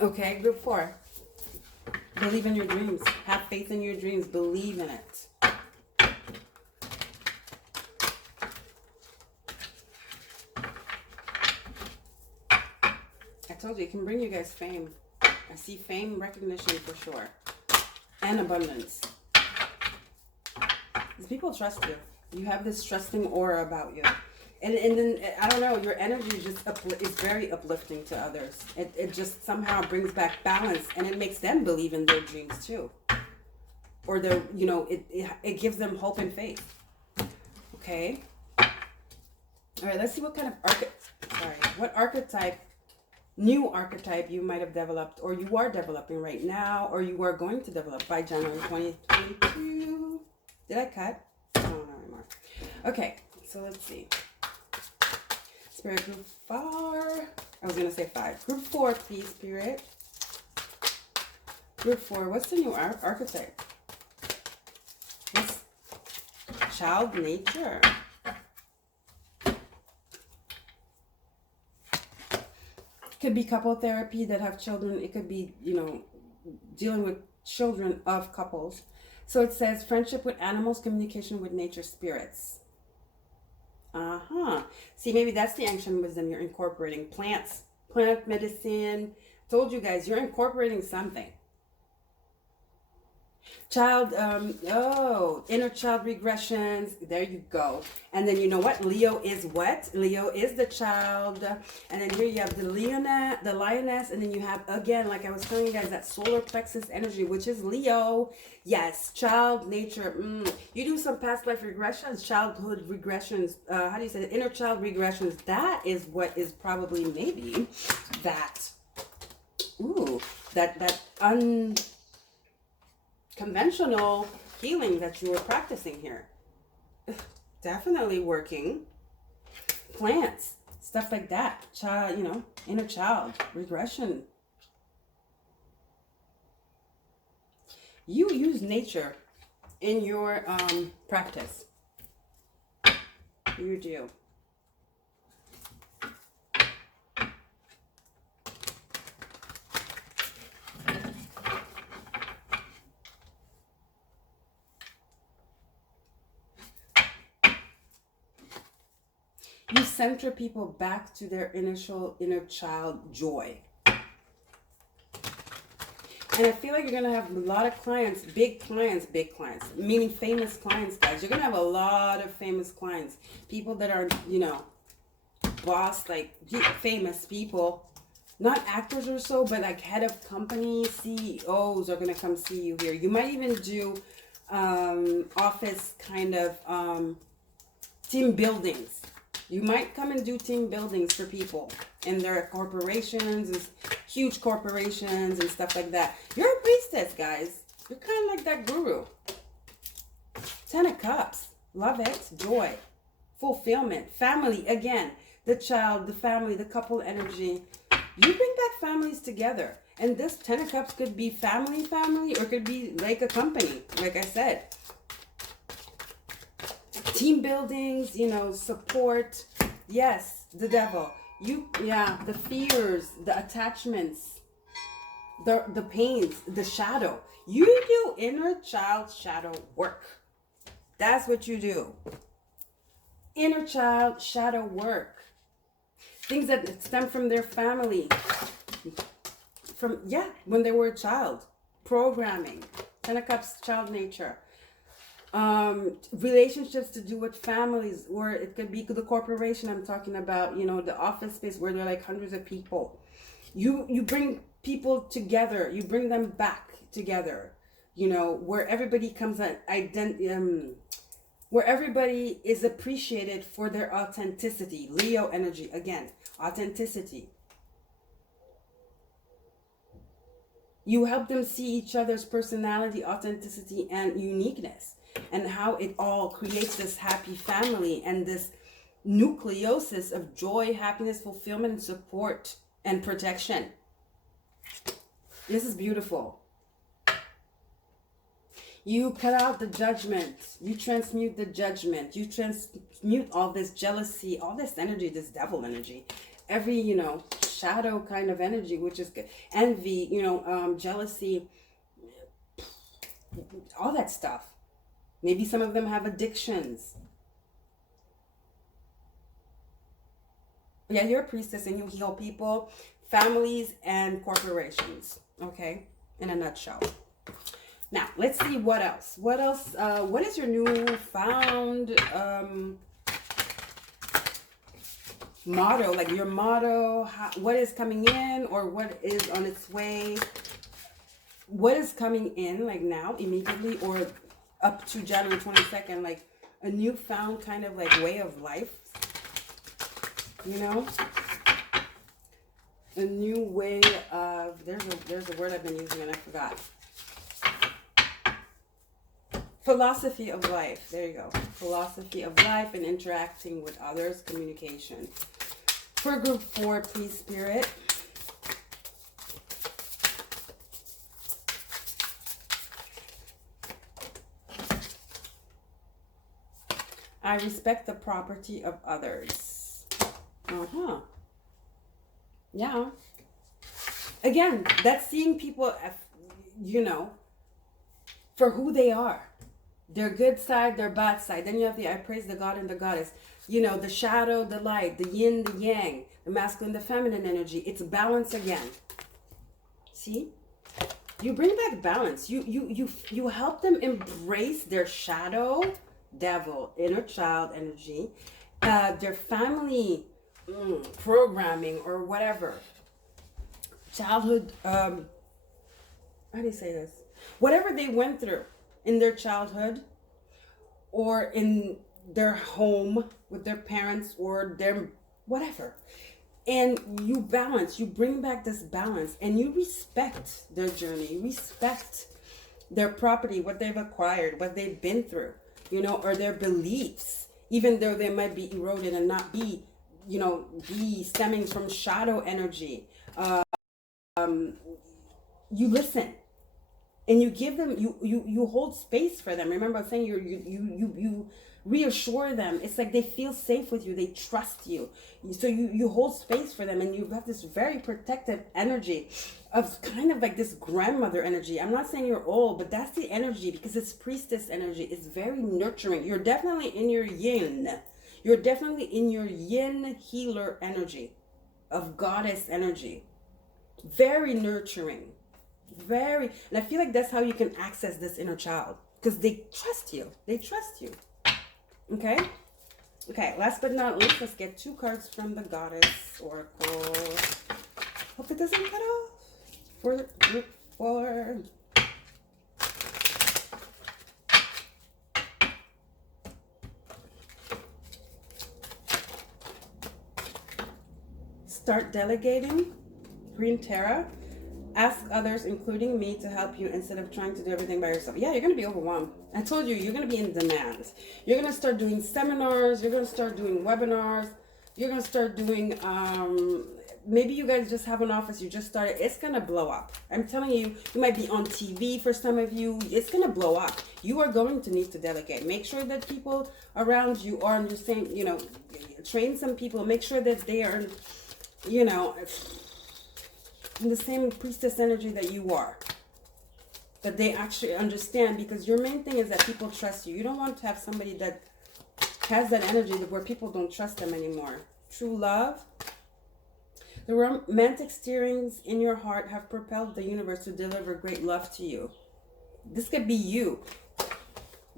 Okay, group 4. Believe in your dreams. Have faith in your dreams. Believe in it. I told you, it can bring you guys fame. I see fame, recognition for sure. And abundance. Because people trust you. You have this trusting aura about you. And then, I don't know, your energy is very uplifting to others. It just somehow brings back balance, and it makes them believe in their dreams too. Or their, you know, it gives them hope and faith. Okay? All right, let's see what kind of what archetype, new archetype you might have developed, or you are developing right now, or you are going to develop by January 2022. Did I cut? No, not anymore. Okay, so let's see. Spirit group 4. I was going to say 5. Group 4, please, Spirit. Group 4, what's the new archetype? What's child nature? Could be couple therapy that have children. It could be, you know, dealing with children of couples. So it says friendship with animals, communication with nature spirits. Uh-huh. See, maybe that's the ancient wisdom. You're incorporating plants, plant medicine. Told you guys, you're incorporating something. Child, inner child regressions. There you go. And then you know what? Leo is what? Leo is the child. And then here you have the lioness, and then you have, again, like I was telling you guys, that solar plexus energy, which is Leo. Yes, child nature. You do some past life regressions, childhood regressions. How do you say it? Inner child regressions. That is what is probably maybe that. Ooh, that conventional healing that you were practicing here. Definitely working. Plants, stuff like that. Child, inner child regression. You use nature in your practice. You do. You center people back to their inner child joy. And I feel like you're going to have a lot of clients, big clients, meaning famous clients, guys. You're going to have a lot of famous clients. People that are, boss, like famous people. Not actors or so, but like head of companies, CEOs are going to come see you here. You might even do office kind of team buildings. You might come and do team buildings for people in their corporations, and huge corporations and stuff like that. You're a priestess, guys. You're kind of like that guru. 10 of Cups. Love it. Joy. Fulfillment. Family. Again, the child, the family, the couple energy. You bring back families together. And this 10 of Cups could be family, or it could be like a company, like I said. Team buildings, support. Yes, the devil. The fears, the attachments, the pains, the shadow. You do inner child shadow work. That's what you do. Inner child shadow work. Things that stem from their family. When they were a child. Programming. 10 of Cups, child nature. Relationships to do with families, or it could be the corporation I'm talking about, the office space where there are like hundreds of people. You bring people together, you bring them back together, where everybody where everybody is appreciated for their authenticity. Leo energy, again, authenticity. You help them see each other's personality, authenticity, and uniqueness, and how it all creates this happy family and this nucleosis of joy, happiness, fulfillment, and support and protection. This is beautiful. You cut out the judgment. You transmute the judgment. You transmute all this jealousy, all this energy, this devil energy. Every, shadow kind of energy, which is good. Envy, jealousy, all that stuff. Maybe some of them have addictions. Yeah, you're a priestess and you heal people, families, and corporations. Okay, in a nutshell. Now, let's see what else. What is your newfound motto? Like your motto, what is coming in, or what is on its way? What is coming in, like now, immediately, or up to January 22nd, like a newfound kind of like way of life, a new way of, there's a word I've been using and I forgot. Philosophy of life. There you go. Philosophy of life and interacting with others, communication. For group 4, please, Spirit. I respect the property of others. Yeah. Again, that's seeing people, for who they are. Their good side, their bad side. Then you have the I praise the God and the goddess. You know, the shadow, the light, the yin, the yang, the masculine, the feminine energy. It's balance again. See? You bring back balance. You help them embrace their shadow, devil, inner child energy, their family programming or whatever. Childhood, how do you say this? Whatever they went through in their childhood or in their home with their parents or their whatever. And you balance, you bring back this balance, and you respect their journey, you respect their property, what they've acquired, what they've been through, you know, or their beliefs, even though they might be eroded and not be, you know, be stemming from shadow energy. You listen. And you give them, you hold space for them. Remember I was saying you reassure them. It's like they feel safe with you. They trust you. So you hold space for them, and you have this very protective energy of kind of like this grandmother energy. I'm not saying you're old, but that's the energy, because it's priestess energy. It's very nurturing. You're definitely in your yin. You're definitely in your yin healer energy of goddess energy. Very nurturing. Very, and I feel like that's how you can access this inner child, because they trust you. They trust you. Okay? Okay, last but not least, let's get 2 cards from the Goddess Oracle. Hope it doesn't cut off. For group 4. Start delegating. Green Terra. Ask others, including me, to help you instead of trying to do everything by yourself. Yeah, you're going to be overwhelmed. I told you, you're going to be in demand. You're going to start doing seminars. You're going to start doing webinars. You're going to start doing, maybe you guys just have an office. You just started. It's going to blow up. I'm telling you, you might be on TV for some of you. It's going to blow up. You are going to need to delegate. Make sure that people around you are on the same, you know, train some people. Make sure that they are, you know, in the same priestess energy that you are, that they actually understand, because your main thing is that people trust you. You don't want to have somebody that has that energy where people don't trust them anymore. True love. The romantic stirrings in your heart have propelled the universe to deliver great love to you. This could be you.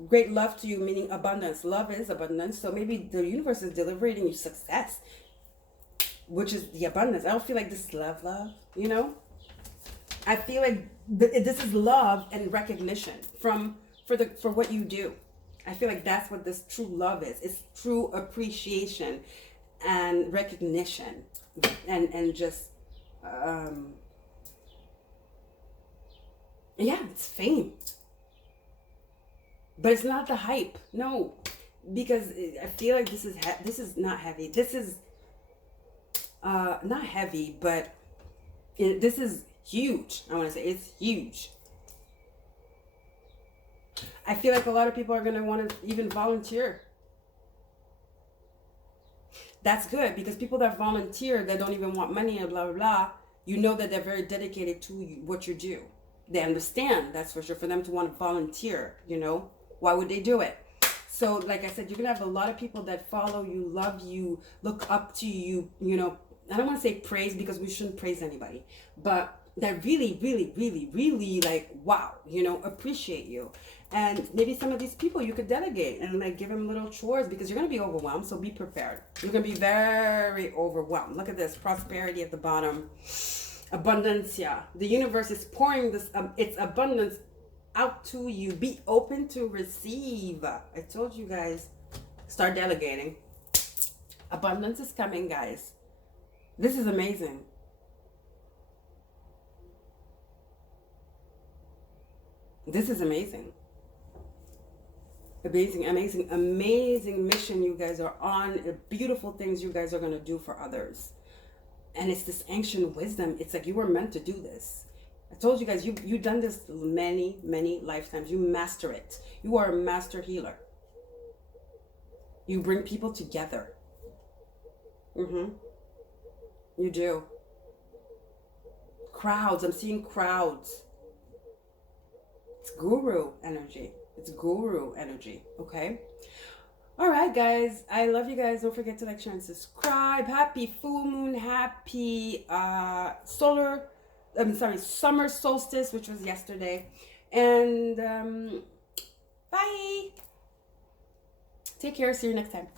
Great love to you, meaning abundance. Love is abundance. So maybe the universe is delivering you success, which is the abundance. I don't feel like this is love, you know? I feel like this is love and recognition for what you do. I feel like that's what this true love is. It's true appreciation and recognition and just, yeah, it's fame. But it's not the hype. No, because I feel like this is not heavy. This is not heavy, but this is huge. I want to say it's huge. I feel like a lot of people are going to want to even volunteer. That's good, because people that volunteer, that don't even want money and blah, blah, blah, you know that they're very dedicated to what you do. They understand, that's for sure, for them to want to volunteer, you know. Why would they do it? So, like I said, you're going to have a lot of people that follow you, love you, look up to you, you know. I don't want to say praise, because we shouldn't praise anybody, but that really, really, really, really, like, wow, you know, appreciate you. And maybe some of these people you could delegate and like give them little chores, because you're going to be overwhelmed. So be prepared. You're going to be very overwhelmed. Look at this prosperity at the bottom. Abundance. Yeah. The universe is pouring this, its abundance out to you. Be open to receive. I told you guys, start delegating. Abundance is coming, guys. This is amazing. This is amazing. Amazing, amazing, amazing mission you guys are on. Beautiful things you guys are going to do for others. And it's this ancient wisdom. It's like you were meant to do this. I told you guys, you've done this many, many lifetimes. You master it. You are a master healer. You bring people together. You do. Crowds. I'm seeing crowds. It's guru energy. It's guru energy, okay? All right, guys. I love you guys. Don't forget to like, share, and subscribe. Happy full moon. Happy summer solstice, which was yesterday. And bye. Take care. See you next time.